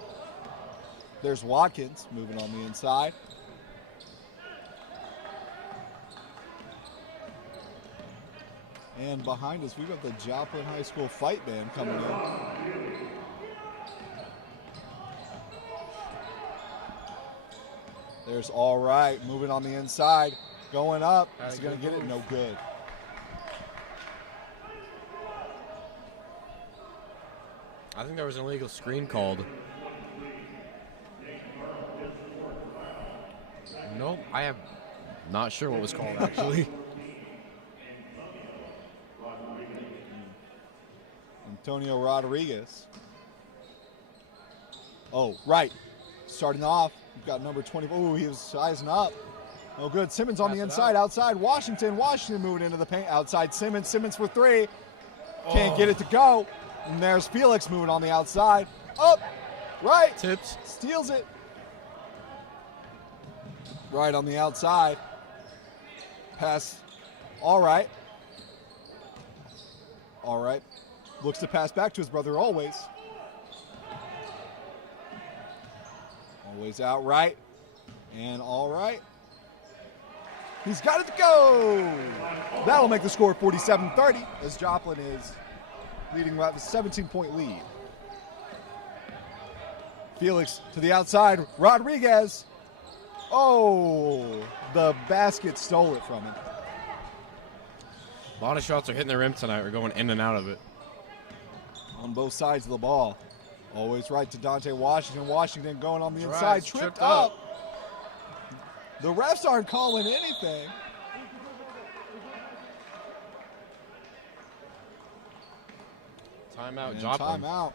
There's Watkins moving on the inside. And behind us, we've got the Joplin High School fight band coming in. There's all right, moving on the inside, going up. He's going to get it, no good. I think there was an illegal screen called. Nope, I am not sure what was called actually. Antonio Rodriguez. Oh, right. Starting off, we've got number 20. Oh, he was sizing up. No good. Simmons on the inside, outside. Washington moving into the paint. Outside Simmons. Simmons for 3. Can't get it to go. And there's Felix moving on the outside. Up. Right. Tips. Steals it. Right on the outside. Pass. All right. All right. Looks to pass back to his brother Always. Always out right. And all right. He's got it to go. That'll make the score 47-30 as Joplin is leading about the 17-point lead. Felix to the outside. Rodriguez. Oh, the basket stole it from him. A lot of shots are hitting the rim tonight. We're going in and out of it. On both sides of the ball. Always right to Dante Washington. Washington going on the inside. Tripped up. The refs aren't calling anything. Timeout, And Joplin. timeout.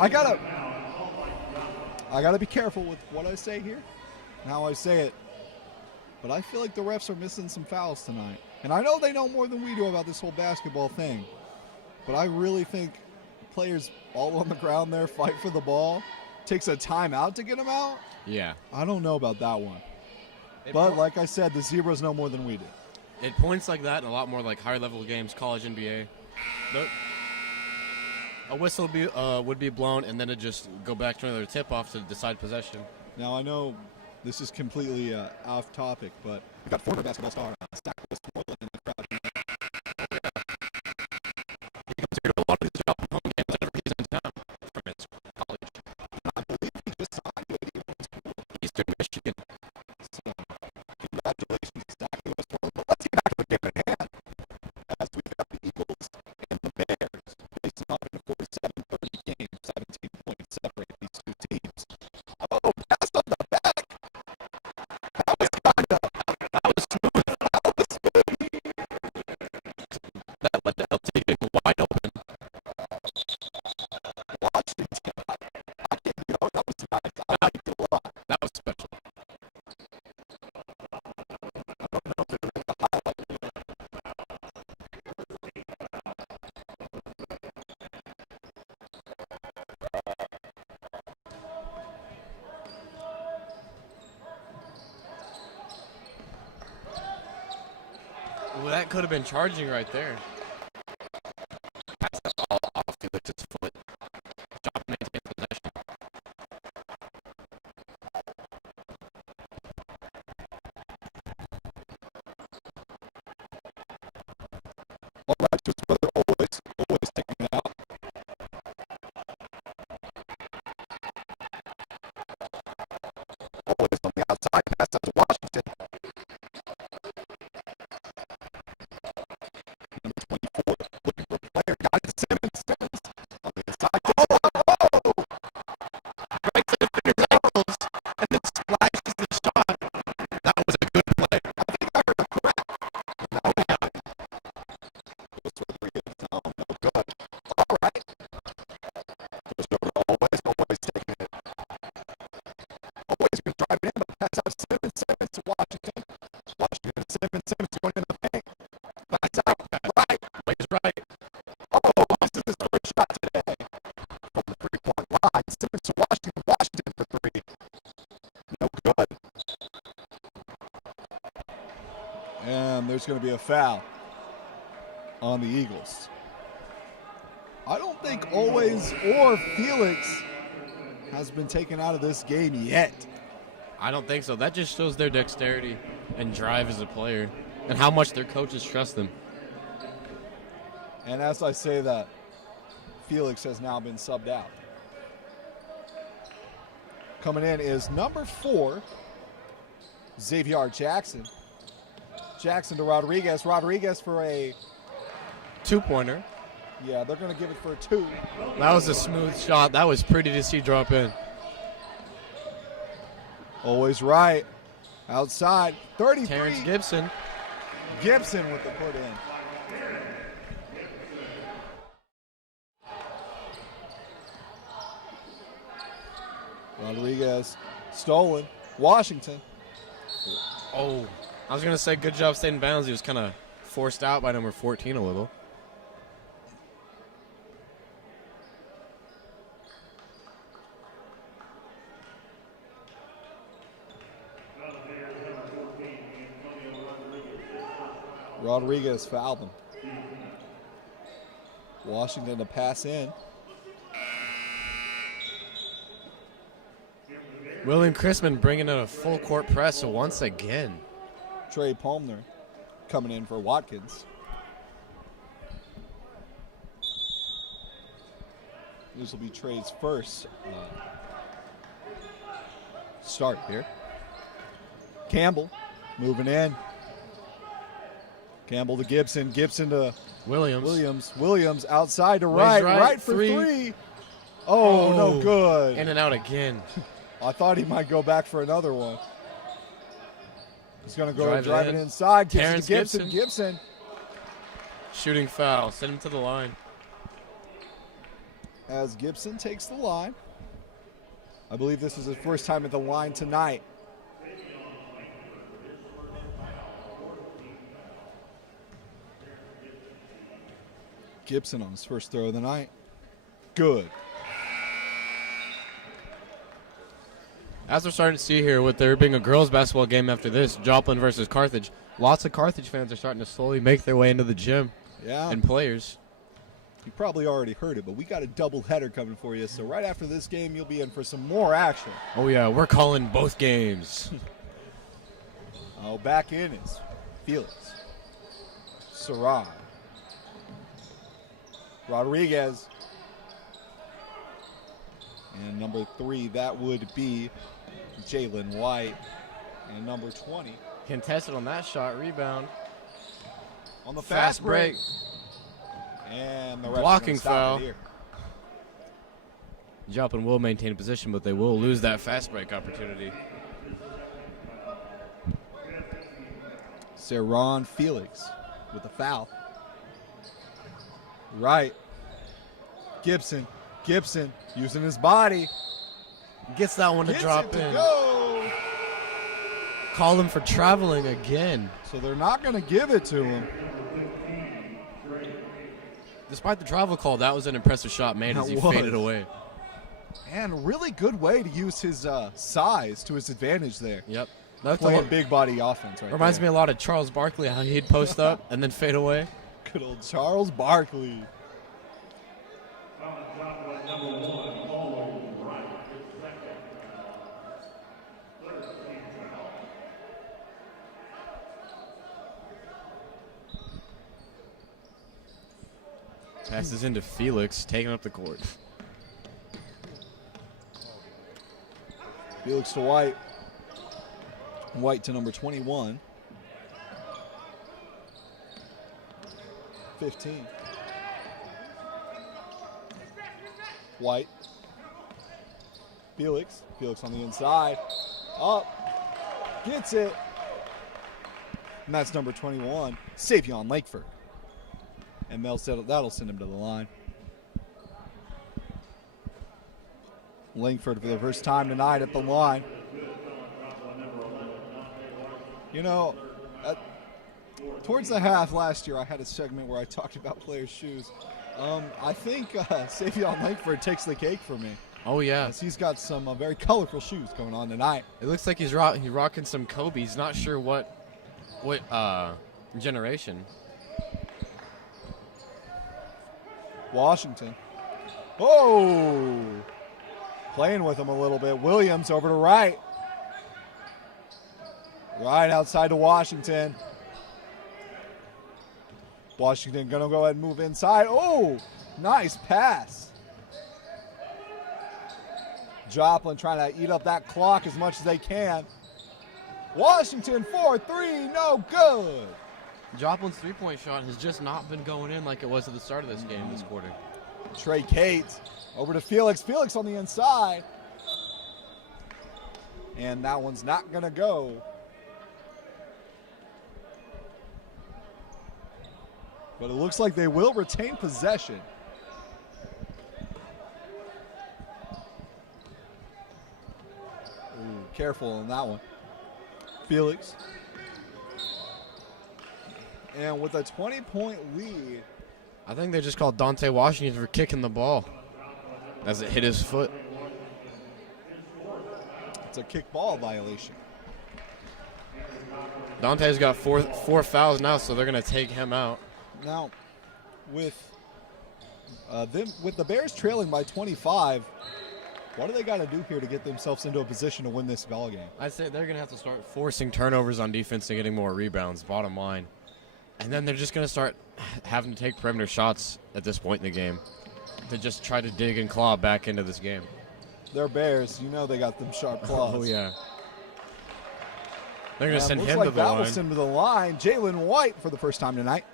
I gotta be careful with what I say here and how I say it. But I feel like the refs are missing some fouls tonight. And I know they know more than we do about this whole basketball thing. But I really think players all on the ground there fight for the ball. Takes a timeout to get them out. Yeah. I don't know about that one. But like I said, the Zebras know more than we do. At points like that, and a lot more like higher-level games, college, NBA, a whistle would be blown, and then it just go back to another tip-off to decide possession. Now, I know this is completely off topic, but we got former basketball star Zach Moylan in the crowd. He comes here to a lot of these Joplin home games whenever he's in town from his college. I believe he just signed with Eastern Michigan. So, congratulations, Zach Moylan. But let's get back to the game at hand. As we've got the Eagles and the Bears facing off in a 47-30 game, 17 points separate these two teams. Oh, pass on the back. That was smooth. That led to LT being wide open. Washington. That was nice. I liked it a lot. That was special. I don't know if it was the highlight. Well, that could have been charging right there. Pass that ball off Felix's foot. Joplin maintains possession. All right, just whether always taking it out. Always on the outside, pass out to Washington. Number 24, looking for a player, got it, Simmons on the inside. Oh! Right to the finger's ankles, and then splashes the shot. That was a good play. I think I heard a crack. No, yeah. Goes to the Rodriguez. No good. All right. Goes over to always taking it. Always going to drive it in, but pass out Simmons to Washington. Washington, Simmons going in the paint. Pass out, right. Plays right. Oh, this is his third shot today. From the three-point line. Simmons to Washington for three. No good. And there's going to be a foul on the Eagles. I don't think Always or Felix has been taken out of this game yet. I don't think so. That just shows their dexterity and drive as a player and how much their coaches trust them. And as I say that, Felix has now been subbed out. Coming in is number 4, Xavier Jackson. Jackson to Rodriguez. Rodriguez for a, Two-pointer. yeah, they're going to give it for a 2. That was a smooth shot. That was pretty to see drop in. Always right. Outside. 33. Terrence Gibson. Gibson with the put in. Rodriguez stolen. Washington. Oh, I was going to say good job staying in bounds. He was kind of forced out by number 14 a little. Rodriguez fouled him. Washington to pass in. William Chrisman bringing in a full court press once again. Trey Palmer coming in for Watkins. This will be Trey's first start here. Campbell moving in. Campbell to Gibson. Gibson to Williams. Williams outside to right. Right for three. Oh, no good. In and out again. I thought he might go back for another one. He's going to go drive it in. inside. Terrence Gibson. Shooting foul. Send him to the line. as Gibson takes the line. I believe this is his first time at the line tonight. Gibson on his first throw of the night. Good. As we're starting to see here, with there being a girls' basketball game after this, Joplin versus Carthage, lots of Carthage fans are starting to slowly make their way into the gym. Yeah. And players. You probably already heard it, but we got a double header coming for you. So right after this game, you'll be in for some more action. Oh, yeah, we're calling both games. Oh, back in is Felix. Sarai. Rodriguez. And number 3, that would be Jalen White. And number 20. Contested on that shot, rebound. On the fast break. And the ref Blocking is gonna stop foul. it here. Joplin will maintain position, but they will lose that fast break opportunity. Serron Felix with a foul. Right. Gibson using his body. Gets that one to Gets drop it to in. go. Call him for traveling again. So they're not going to give it to him. Despite the travel call, that was an impressive shot made as he That was. faded away. And really good way to use his size to his advantage there. Yep. That's Playing big body offense right reminds there. me a lot of Charles Barkley, how he'd post up and then fade away. Good old Charles Barkley. Passes into Felix, taking up the court. Felix to White. White to number 21. 15. White. Felix. Felix on the inside. Up. Gets it. And that's number 21, Savion Lakeford. And Mel said that'll send him to the line. Langford for the first time tonight at the line. You know, towards the half last year, I had a segment where I talked about players' shoes. I think Savion Langford takes the cake for me. Oh, yeah. As he's got some very colorful shoes going on tonight. It looks like he's rocking some Kobe's. Not sure what generation. Washington. Oh! Playing with him a little bit. Williams over to Wright. Right outside to Washington. Washington going to go ahead and move inside. Oh! Nice pass. Joplin trying to eat up that clock as much as they can. Washington 4-3, no good. Joplin's three-point shot has just not been going in like it was at the start of this game this quarter. Trey Cates over to Felix. Felix on the inside. And that one's not going to go. But it looks like they will retain possession. Ooh, careful on that one. Felix. And with a 20-point lead. I think they just called Dante Washington for kicking the ball as it hit his foot. It's a kick ball violation. Dante's got four fouls now, so they're going to take him out. Now, with the Bears trailing by 25, what do they got to do here to get themselves into a position to win this ball game? I'd say they're going to have to start forcing turnovers on defense and getting more rebounds, bottom line. And then they're just going to start having to take perimeter shots at this point in the game to just try to dig and claw back into this game. They're Bears. You know they got them sharp claws. Oh, yeah. They're going to send looks him like to the that line. will send him to the line. Jalen White for the first time tonight.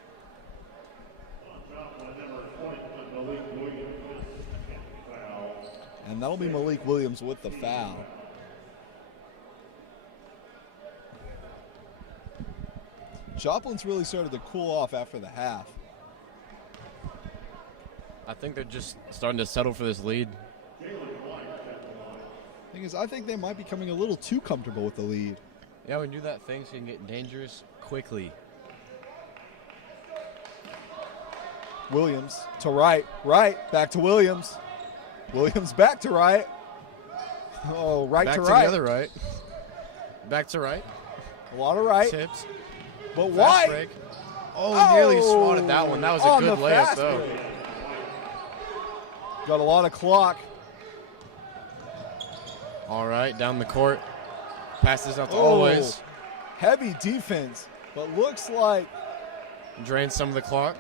And that'll be Malik Williams with the foul. Joplin's really started to cool off after the half. I think they're just starting to settle for this lead. Thing is, I think they might be becoming a little too comfortable with the lead. Yeah, we do that thing so you can get dangerous quickly. Williams to right, back to Williams. Williams back to right. Oh, right Back to to right. the other right. Back to right. A lot of right. Tips. But Fast why? break. Oh, nearly swatted that one. That was a On good the layup, fast though. break. Got a lot of clock. All right, down the court. Passes out to Oh. Always. Heavy defense, but looks like Drains some of the clock.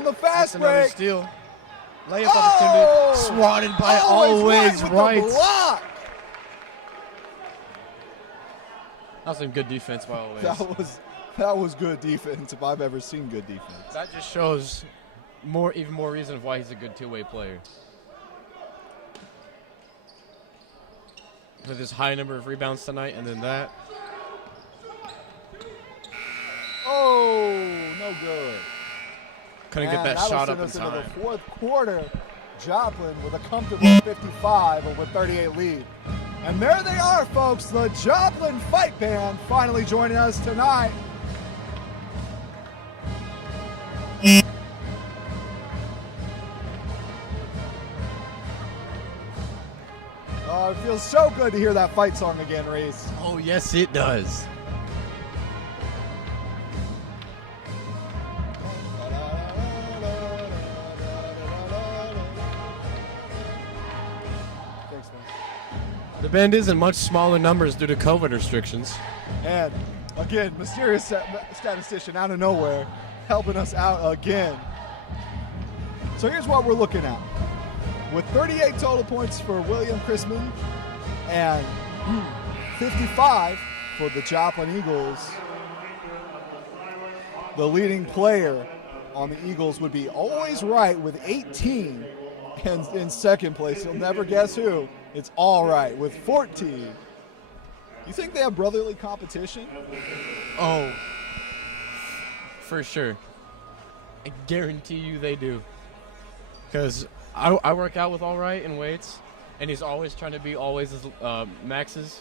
on the fast That's another break. steal. Layup Oh! opportunity. Swatted by Always Always with right. the block. That was some good defense by Always. That was good defense if I've ever seen good defense. That just shows even more reason of why he's a good two-way player. With his high number of rebounds tonight, and then that. Oh, no good. Couldn't get And that that'll shot send up in us into time. the fourth quarter. Joplin with a comfortable 55 over 38 lead. And there they are, folks. The Joplin Fight Band finally joining us tonight. Oh, it feels so good to hear that fight song again, Reese. Oh, yes, it does. Thanks, man. The band is in much smaller numbers due to COVID restrictions. And again, mysterious statistician out of nowhere helping us out again. So here's what we're looking at. With 38 total points for William Chrisman and 55 for the Joplin Eagles, the leading player on the Eagles would be Always Right with 18. And in second place, you'll never guess who. It's All Right with 14. You think they have brotherly competition? Oh, for sure. I guarantee you they do. Because I work out with All Right in weights, and he's always trying to be Always Max's.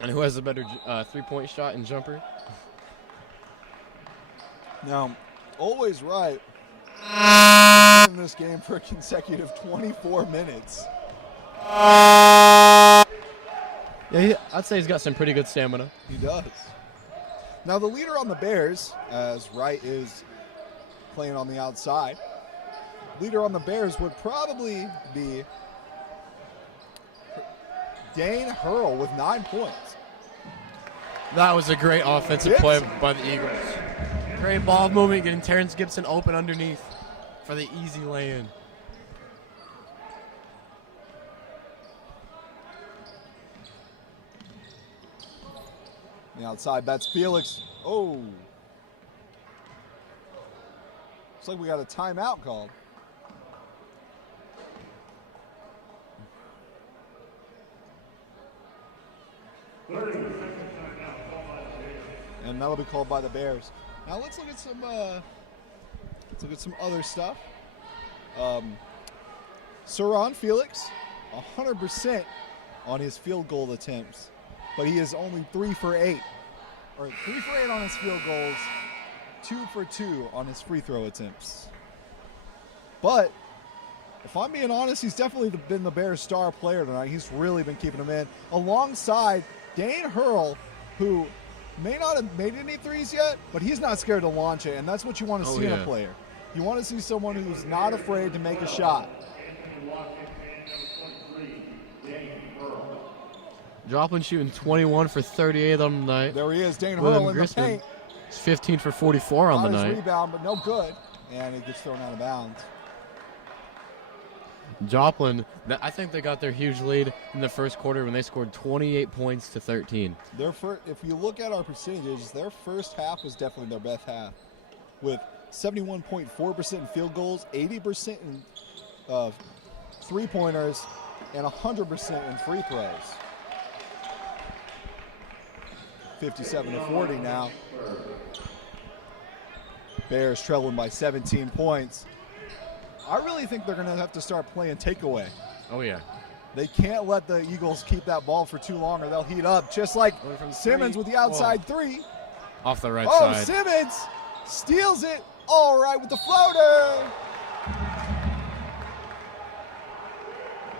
And who has a better three-point shot and jumper? Now, Always Right in this game for a consecutive 24 minutes. Yeah, I'd say he's got some pretty good stamina. He does. Now, the leader on the Bears, as Wright is playing on the outside, leader on the Bears would probably be Dane Hurl with 9 points. That was a great offensive play by the Eagles. Great ball movement, getting Terrence Gibson open underneath for the easy lay-in. On the outside, that's Felix. Oh. Looks like we got a timeout called. And that'll be called by the Bears. Now let's look at some other stuff. Saron Felix, 100% on his field goal attempts, but he is only 3 for 8 on his field goals, 2 for 2 on his free throw attempts. But if I'm being honest, he's definitely been the Bears' star player tonight. He's really been keeping them in, alongside Dane Hurl, who may not have made any threes yet, but he's not scared to launch it, and that's what you want to see in a player. You want to see someone who's not afraid to make a shot. Joplin shooting 21 for 38 on the night. There he is, Dane Hurl in the Chrisman, paint. It's 15 for 44 on the His night. rebound, but no good, and it gets thrown out of bounds. Joplin, I think they got their huge lead in the first quarter when they scored 28 points to 13. If you look at our percentages, their first half was definitely their best half, with 71.4% in field goals, 80% in three-pointers, and 100% in free throws. 57-40 now. Bears trailing by 17 points. I really think they're going to have to start playing takeaway. Oh, yeah. They can't let the Eagles keep that ball for too long or they'll heat up, just like Simmons with the outside three. Off the right Oh, side. Simmons steals it. All right with the floater.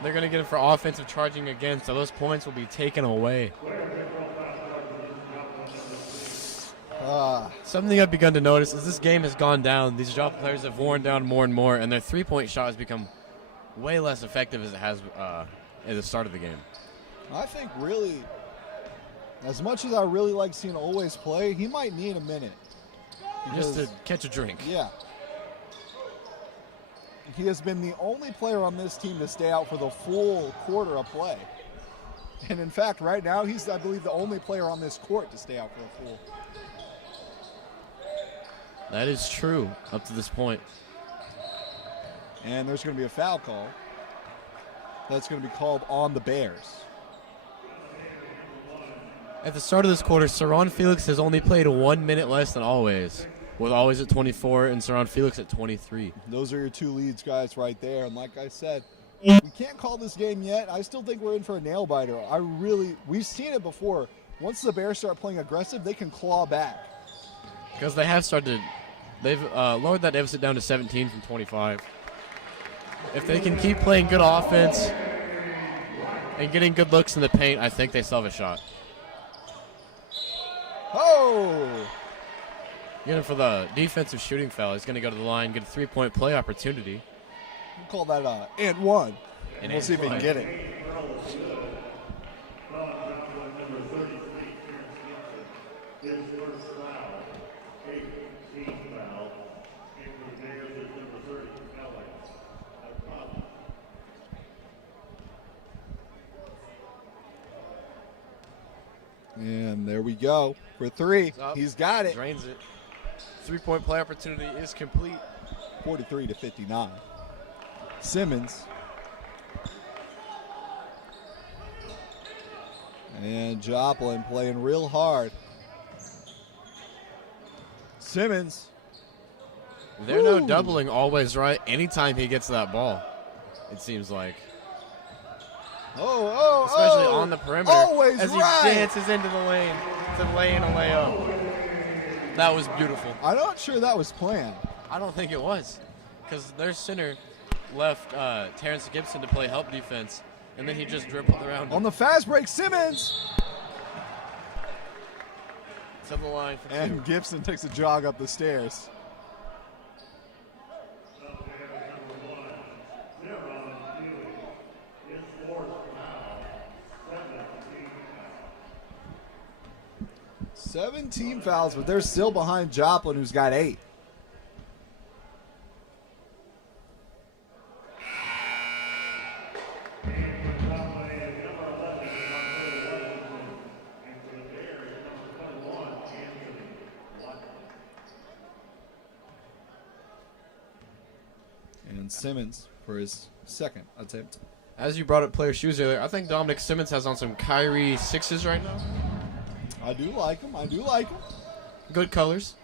They're going to get it for offensive charging again, so those points will be taken away. Something I've begun to notice is this game has gone down. These Joplin players have worn down more and more, and their three-point shot has become way less effective as it has at the start of the game. I think really, as much as I really like seeing Always play, he might need a minute. Just to catch a drink. Yeah. He has been the only player on this team to stay out for the full quarter of play. And in fact, right now, he's, I believe, the only player on this court to stay out for the full. That is true up to this point. And there's going to be a foul call. That's going to be called on the Bears. At the start of this quarter, Saron Felix has only played 1 minute less than Always, with Always at 24 and Saron Felix at 23. Those are your two leads, guys, right there. And like I said, we can't call this game yet. I still think we're in for a nail-biter. We've seen it before. Once the Bears start playing aggressive, they can claw back. Because they have started, they've lowered that deficit down to 17 from 25. If they can keep playing good offense and getting good looks in the paint, I think they still have a shot. Oh! Again, for the defensive shooting foul, he's going to go to the line, get a three-point play opportunity. We'll call that and one. And we'll see if he can get it. His first foul, 18th foul, and for the Bears is number 30, Alex. And there we go for three. He's got it. Drains it. Three-point play opportunity is complete. 43-59. Simmons. And Joplin playing real hard. Simmons. They're now doubling Always right anytime he gets that ball, it seems like. Especially on the perimeter. Always as he right. dances into the lane to lay in a layup. That was beautiful. I'm not sure that was planned. I don't think it was, because their center left Terrence Gibson to play help defense, and then he just dribbled around On the fast break, Simmons. to the line for And two. Gibson takes a jog up the stairs. Number 1, Zeron Felix. His fourth foul, 17 fouls, but they're still behind Joplin, who's got 8. And Simmons for his second attempt. As you brought up player shoes earlier, I think Dominic Simmons has on some Kyrie 6s right now. I do like him. Good colors.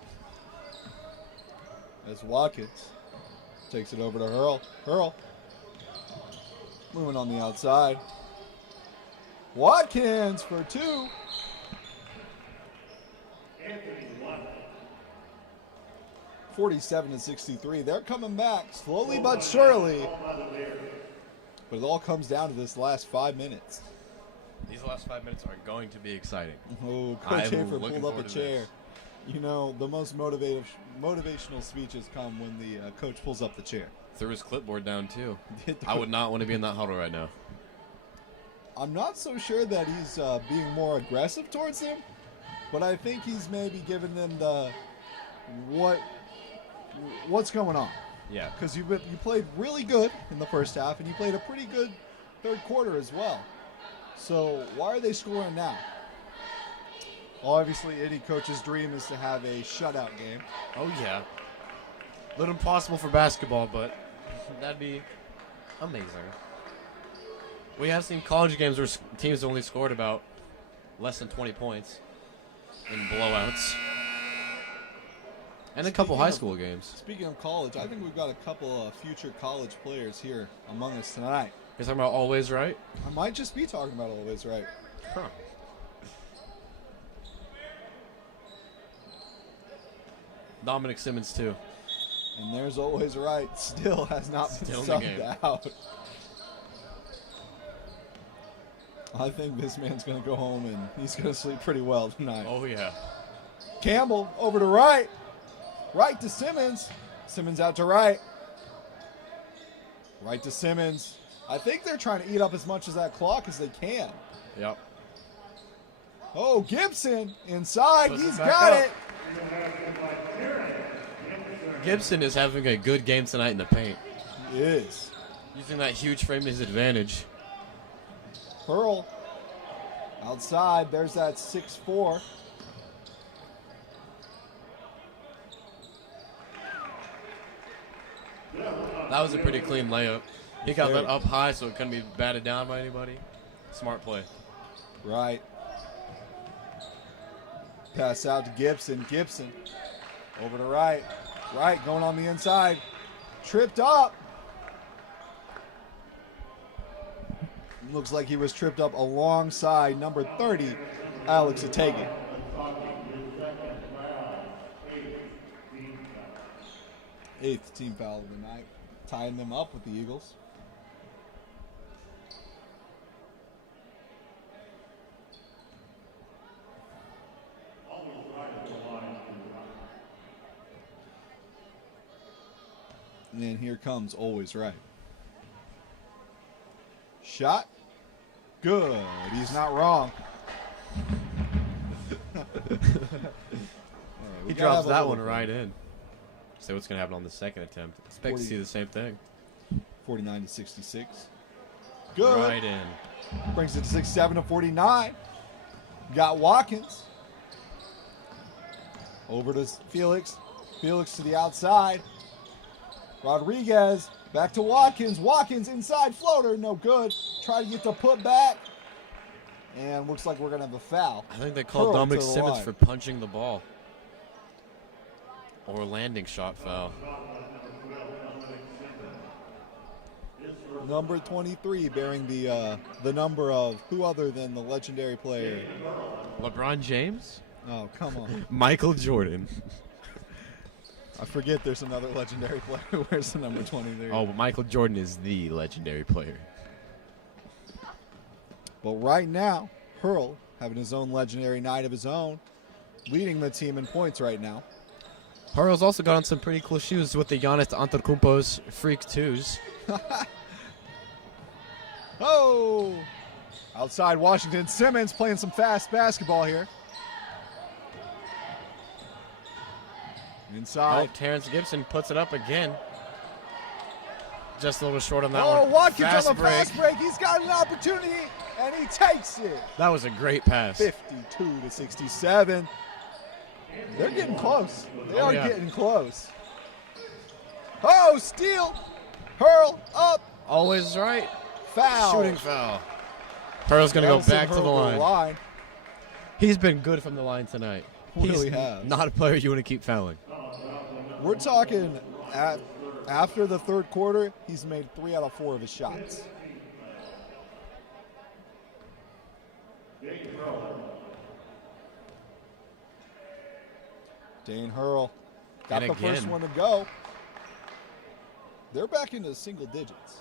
As Watkins takes it over to Hurl. Moving on the outside. Watkins for 2. 47-63. They're coming back slowly but surely. But it all comes down to this last 5 minutes. These last 5 minutes are going to be exciting. Oh, I Coach am Hafer looking pulled up a forward to chair. this. You know, the most motivational speeches come when the coach pulls up the chair. Threw his clipboard down, too. I would not want to be in that huddle right now. I'm not so sure that he's being more aggressive towards them, but I think he's maybe giving them the what's going on. Yeah. Because you played really good in the first half, and you played a pretty good third quarter as well. So why are they scoring now? Well, obviously, any coach's dream is to have a shutout game. Oh, yeah. A little impossible for basketball, but that'd be amazing. We have seen college games where teams only scored about less than 20 points. in blowouts. And a couple high school games. Speaking of college, I think we've got a couple of future college players here among us tonight. You're talking about Always Right? I might just be talking about Always Right. Huh. Dominic Simmons, too. And there's Always Right. Still has not been Still in the game. subbed out. I think this man's going to go home and he's going to sleep pretty well tonight. Oh, yeah. Campbell over to Right. Right to Simmons. Simmons out to Right. Right to Simmons. I think they're trying to eat up as much of that clock as they can. Yep. Oh, Gibson inside. Puts He's it back got up. it. Gibson is having a good game tonight in the paint. He is. Using that huge frame to his advantage. Pearl outside. There's that 6'4". That was a pretty clean layup. He got that up high so it couldn't be batted down by anybody. Smart play. Right. Pass out to Gibson. Gibson over to Right. Right going on the inside. Tripped up. Looks like he was tripped up alongside number 30, Alex Ategi. Eighth team foul of the night. Tying them up with the Eagles. And then here comes Always Right. Shot. Good. He's not wrong. He drops that one right in. So what's going to happen on the second attempt? Expect to see the same thing. 49 to 66. Good. Right in. Brings it to 67 to 49. Got Watkins. Over to Felix. Felix to the outside. Rodriguez back to Watkins. Watkins inside floater. No good. Try to get the put back. And looks like we're going to have a foul. I think they called Pearl Dominic to the Simmons line. for punching the ball. Or landing shot foul. Number 23 bearing the number of who other than the legendary player? LeBron James? Oh, come on. Michael Jordan. I forget there's another legendary player who wears the number 23. Oh, but Michael Jordan is the legendary player. But right now, Hurl having his own legendary night of his own, leading the team in points right now. Hurl's also got on some pretty cool shoes with the Giannis Antetokounmpo's Freak 2s. Oh! Outside Washington, Simmons playing some fast basketball here. Inside. Oh, Terrence Gibson puts it up again. Just a little short on that Oh, one. Watkins on the fast break. He's got an opportunity, and he takes it. That was a great pass. 52 to 67. They're getting close. They are getting close. Oh, steal. Hurl up. Always right. Foul. Shooting foul. Hurl's going to go Madison back to the Hurl line. He's been good from the line tonight. Really He's has. not a player you want to keep fouling. We're talking after the third quarter, he's made 3 out of 4 of his shots. Dane Hurl got And the first again. one to go. They're back into single digits.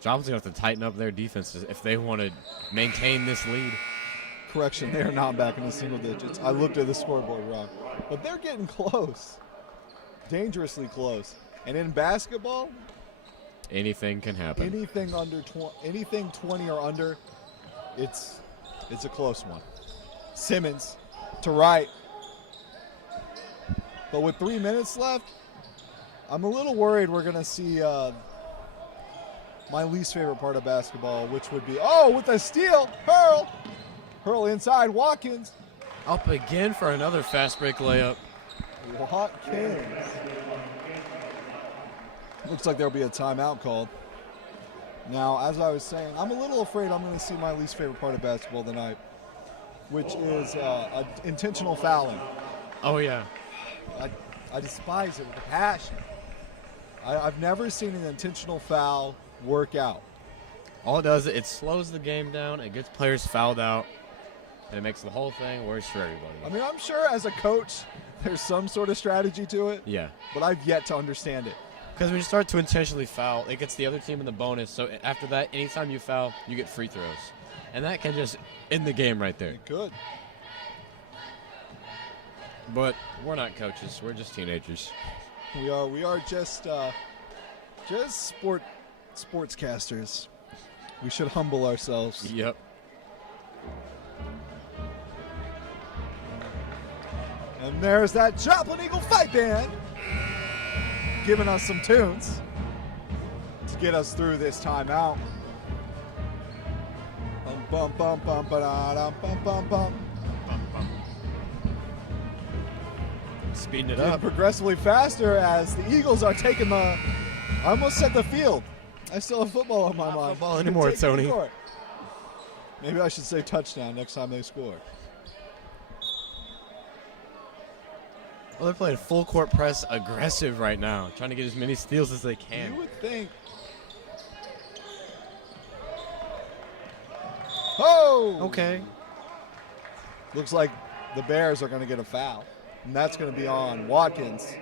Jobs going to have to tighten up their defense if they want to maintain this lead. Correction, they are not back into single digits. I looked at the scoreboard wrong. But they're getting close. Dangerously close. And in basketball, Anything can happen. anything 20 or under, it's a close one. Simmons to right. But with 3 minutes left, I'm a little worried we're going to see my least favorite part of basketball, which would be, with a steal, Hurl. Hurl inside, Watkins. Up again for another fast break layup. Watkins. Looks like there'll be a timeout called. Now, as I was saying, I'm a little afraid I'm going to see my least favorite part of basketball tonight, which is intentional fouling. Oh, yeah. I despise it with a passion. I've never seen an intentional foul work out. All it does, it slows the game down, it gets players fouled out, and it makes the whole thing worse for everybody. I mean, I'm sure as a coach, there's some sort of strategy to it. Yeah. But I've yet to understand it. Because when you start to intentionally foul, it gets the other team in the bonus. So after that, anytime you foul, you get free throws. And that can just end the game right there. It could. But we're not coaches. We're just teenagers. We are just sportscasters. We should humble ourselves. Yep. And there's that Joplin Eagle Fight Band giving us some tunes to get us through this timeout. Bum bum bum bum ba bum bum bum. Speeding it Getting up. progressively faster as the Eagles are taking the. I almost set the field. I still have football on my Not mind. football anymore, Taking the Tony. court. Maybe I should say touchdown next time they score. Well, they're playing full court press aggressive right now, trying to get as many steals as they can. You would think. Oh! Okay. Looks like the Bears are going to get a foul, and that's going to be on Watkins.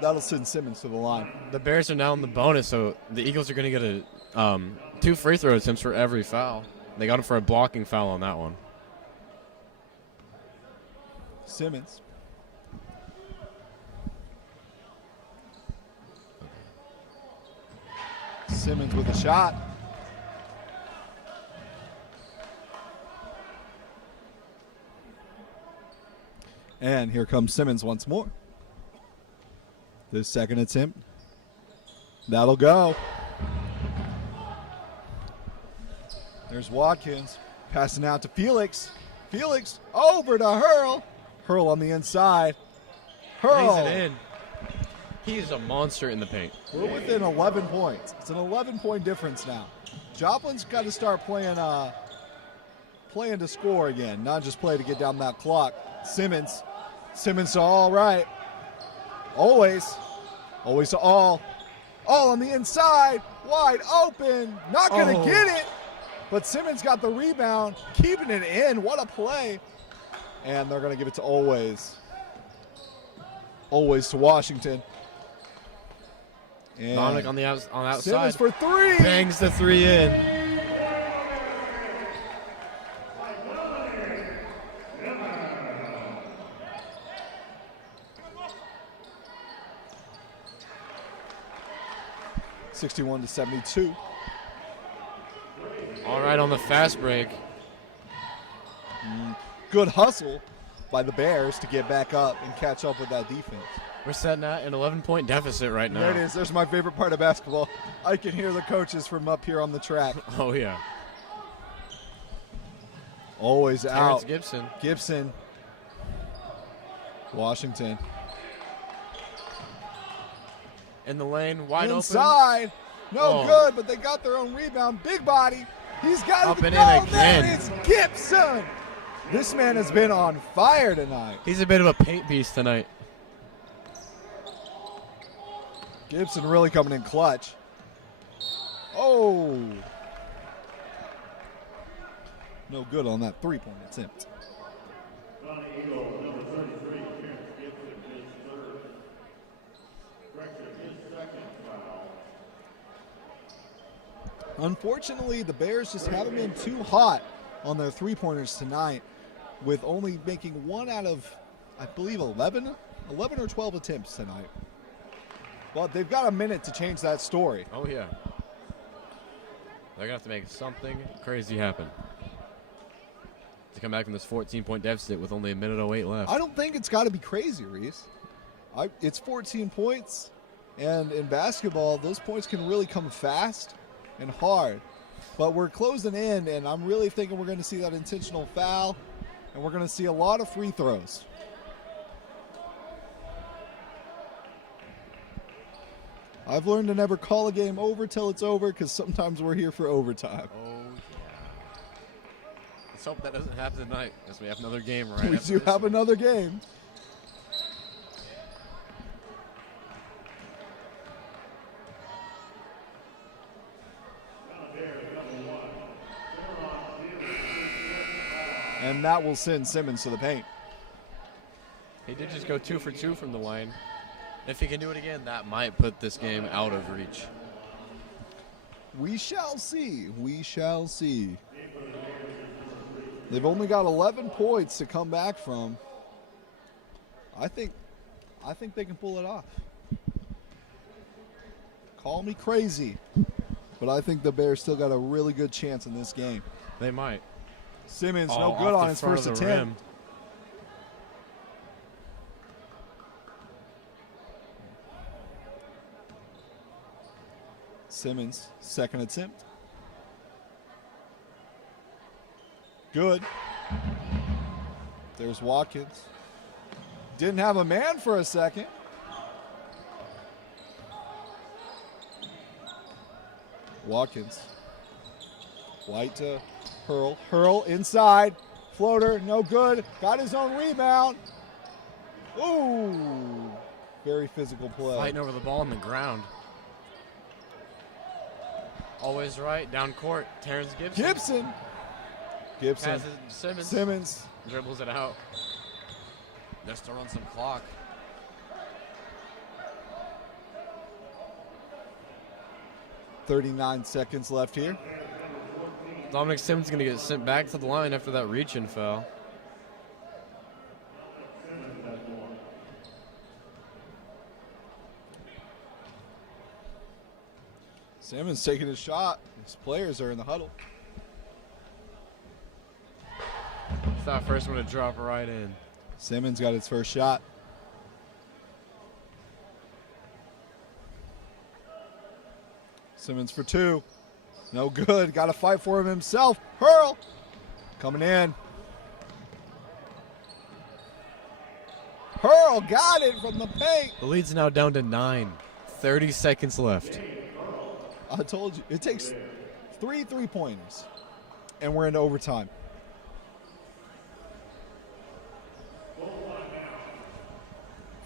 That'll send Simmons to the line. The Bears are now in the bonus, so the Eagles are going to get 2 free throw attempts for every foul. They got him for a blocking foul on that one. Simmons. Simmons with a shot. And here comes Simmons once more. This second attempt. That'll go. There's Watkins passing out to Felix. Felix over to Hurl. Hurl on the inside. Hurl. Lays it in. He is a monster in the paint. We're within 11 points. It's an 11-point difference now. Joplin's got to start playing to score again, not just play to get down that clock. Simmons to all right. Always to all on the inside, wide open, not going to get it, but Simmons got the rebound, keeping it in. What a play. And they're going to give it to Always to Washington. And Dominic on the outside. Simmons for three. Bangs the 3 in. (61-72). All right, on the fast break. Good hustle by the Bears to get back up and catch up with that defense. We're setting at an 11-point deficit right now. There it is. There's my favorite part of basketball. I can hear the coaches from up here on the track. Oh, yeah. Always Terrence out. Gibson. Washington. In the lane, wide Inside. No Oh. good, but they got their own rebound. Big body. He's got Up it. and No, in again. there is Gibson. This man has been on fire tonight. He's a bit of a paint beast tonight. Gibson really coming in clutch. Oh. No good on that three-point attempt. Johnny Eagle, number 33, Terrence Gibson, his third. Correction, his second foul. Unfortunately, the Bears just haven't been too hot on their three-pointers tonight, with only making 1 out of, I believe, 11 or 12 attempts tonight. But they've got a minute to change that story. Oh, yeah. They're going to have to make something crazy happen to come back from this 14-point deficit with only 1:08 left. I don't think it's got to be crazy, Reese. It's 14 points, and in basketball, those points can really come fast and hard. But we're closing in, and I'm really thinking we're going to see that intentional foul, and we're going to see a lot of free throws. I've learned to never call a game over till it's over because sometimes we're here for overtime. Oh, yeah. Let's hope that doesn't happen tonight because we have another game right We after do this have one. another game. And that will send Simmons to the paint. He did just go 2 for 2 from the line. If he can do it again, that might put this game out of reach. We shall see. We shall see. They've only got 11 points to come back from. I think they can pull it off. Call me crazy, but I think the Bears still got a really good chance in this game. They might. Simmons, Oh, no good off on the his front first of the attempt. rim. Simmons, second attempt. Good. There's Watkins. Didn't have a man for a second. Watkins. White to Hurl. Hurl inside. Floater, no good. Got his own rebound. Ooh. Very physical play. Fighting over the ball on the ground. Always right, down court. Terrence Gibson. Gibson. Has it, Simmons. Simmons. Dribbles it out. They're still on some clock. .39 seconds left here. Dominic Simmons is going to get sent back to the line after that reach-in foul. Simmons taking his shot. His players are in the huddle. It's that first one to drop right in. Simmons got his first shot. Simmons for two. No good. Got to fight for him himself. Hurl. Coming in. Hurl got it from the paint. The lead's now down to 9. 30 seconds left. I told you. It takes 3 3-pointers. And we're into overtime.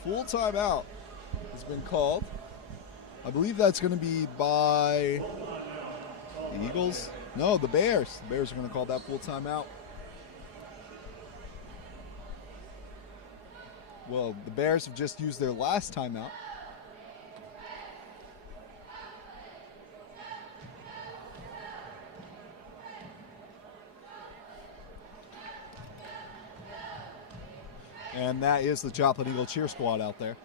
Full timeout has been called. I believe that's going to be by the Eagles. No, the Bears. The Bears are going to call that full timeout. Well, the Bears have just used their last timeout. And that is the Joplin Eagle cheer squad out there.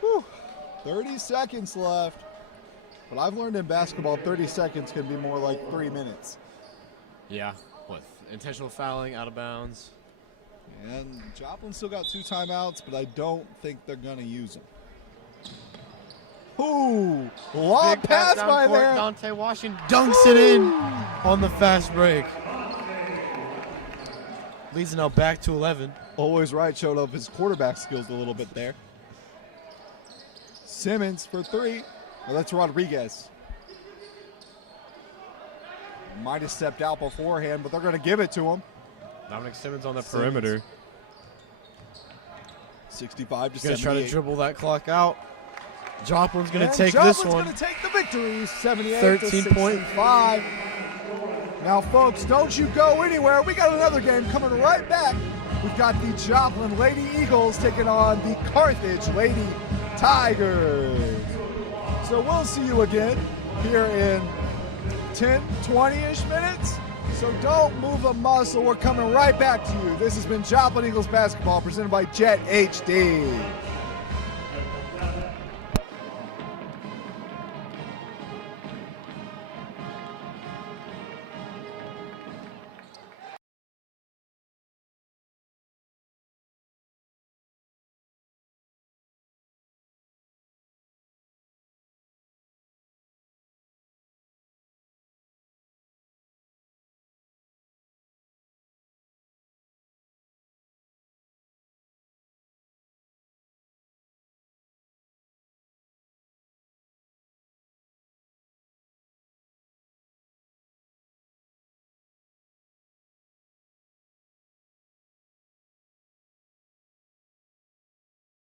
Whew. 30 seconds left. But I've learned in basketball 30 seconds can be more like 3 minutes. Yeah, with intentional fouling, out of bounds. And Joplin still got 2 timeouts, but I don't think they're going to use them. Ooh, long Big pass down by court. there. Dante Washington dunks it in on the fast break. Leads now back to 11. Always right, showed up his quarterback skills a little bit there. Simmons for 3. Well, that's Rodriguez. Might have stepped out beforehand, but they're going to give it to him. Dominic Simmons on the Simmons. perimeter. 65 to He's going 78. to try to dribble that clock out. Joplin's going to And take Joplin's this one. going to take the victory, 78 13 to point. 65. Now, folks, don't you go anywhere. We got another game coming right back. We've got the Joplin Lady Eagles taking on the Carthage Lady Tigers. So we'll see you again here in 10, 20-ish minutes. So don't move a muscle. We're coming right back to you. This has been Joplin Eagles basketball presented by Jet HD.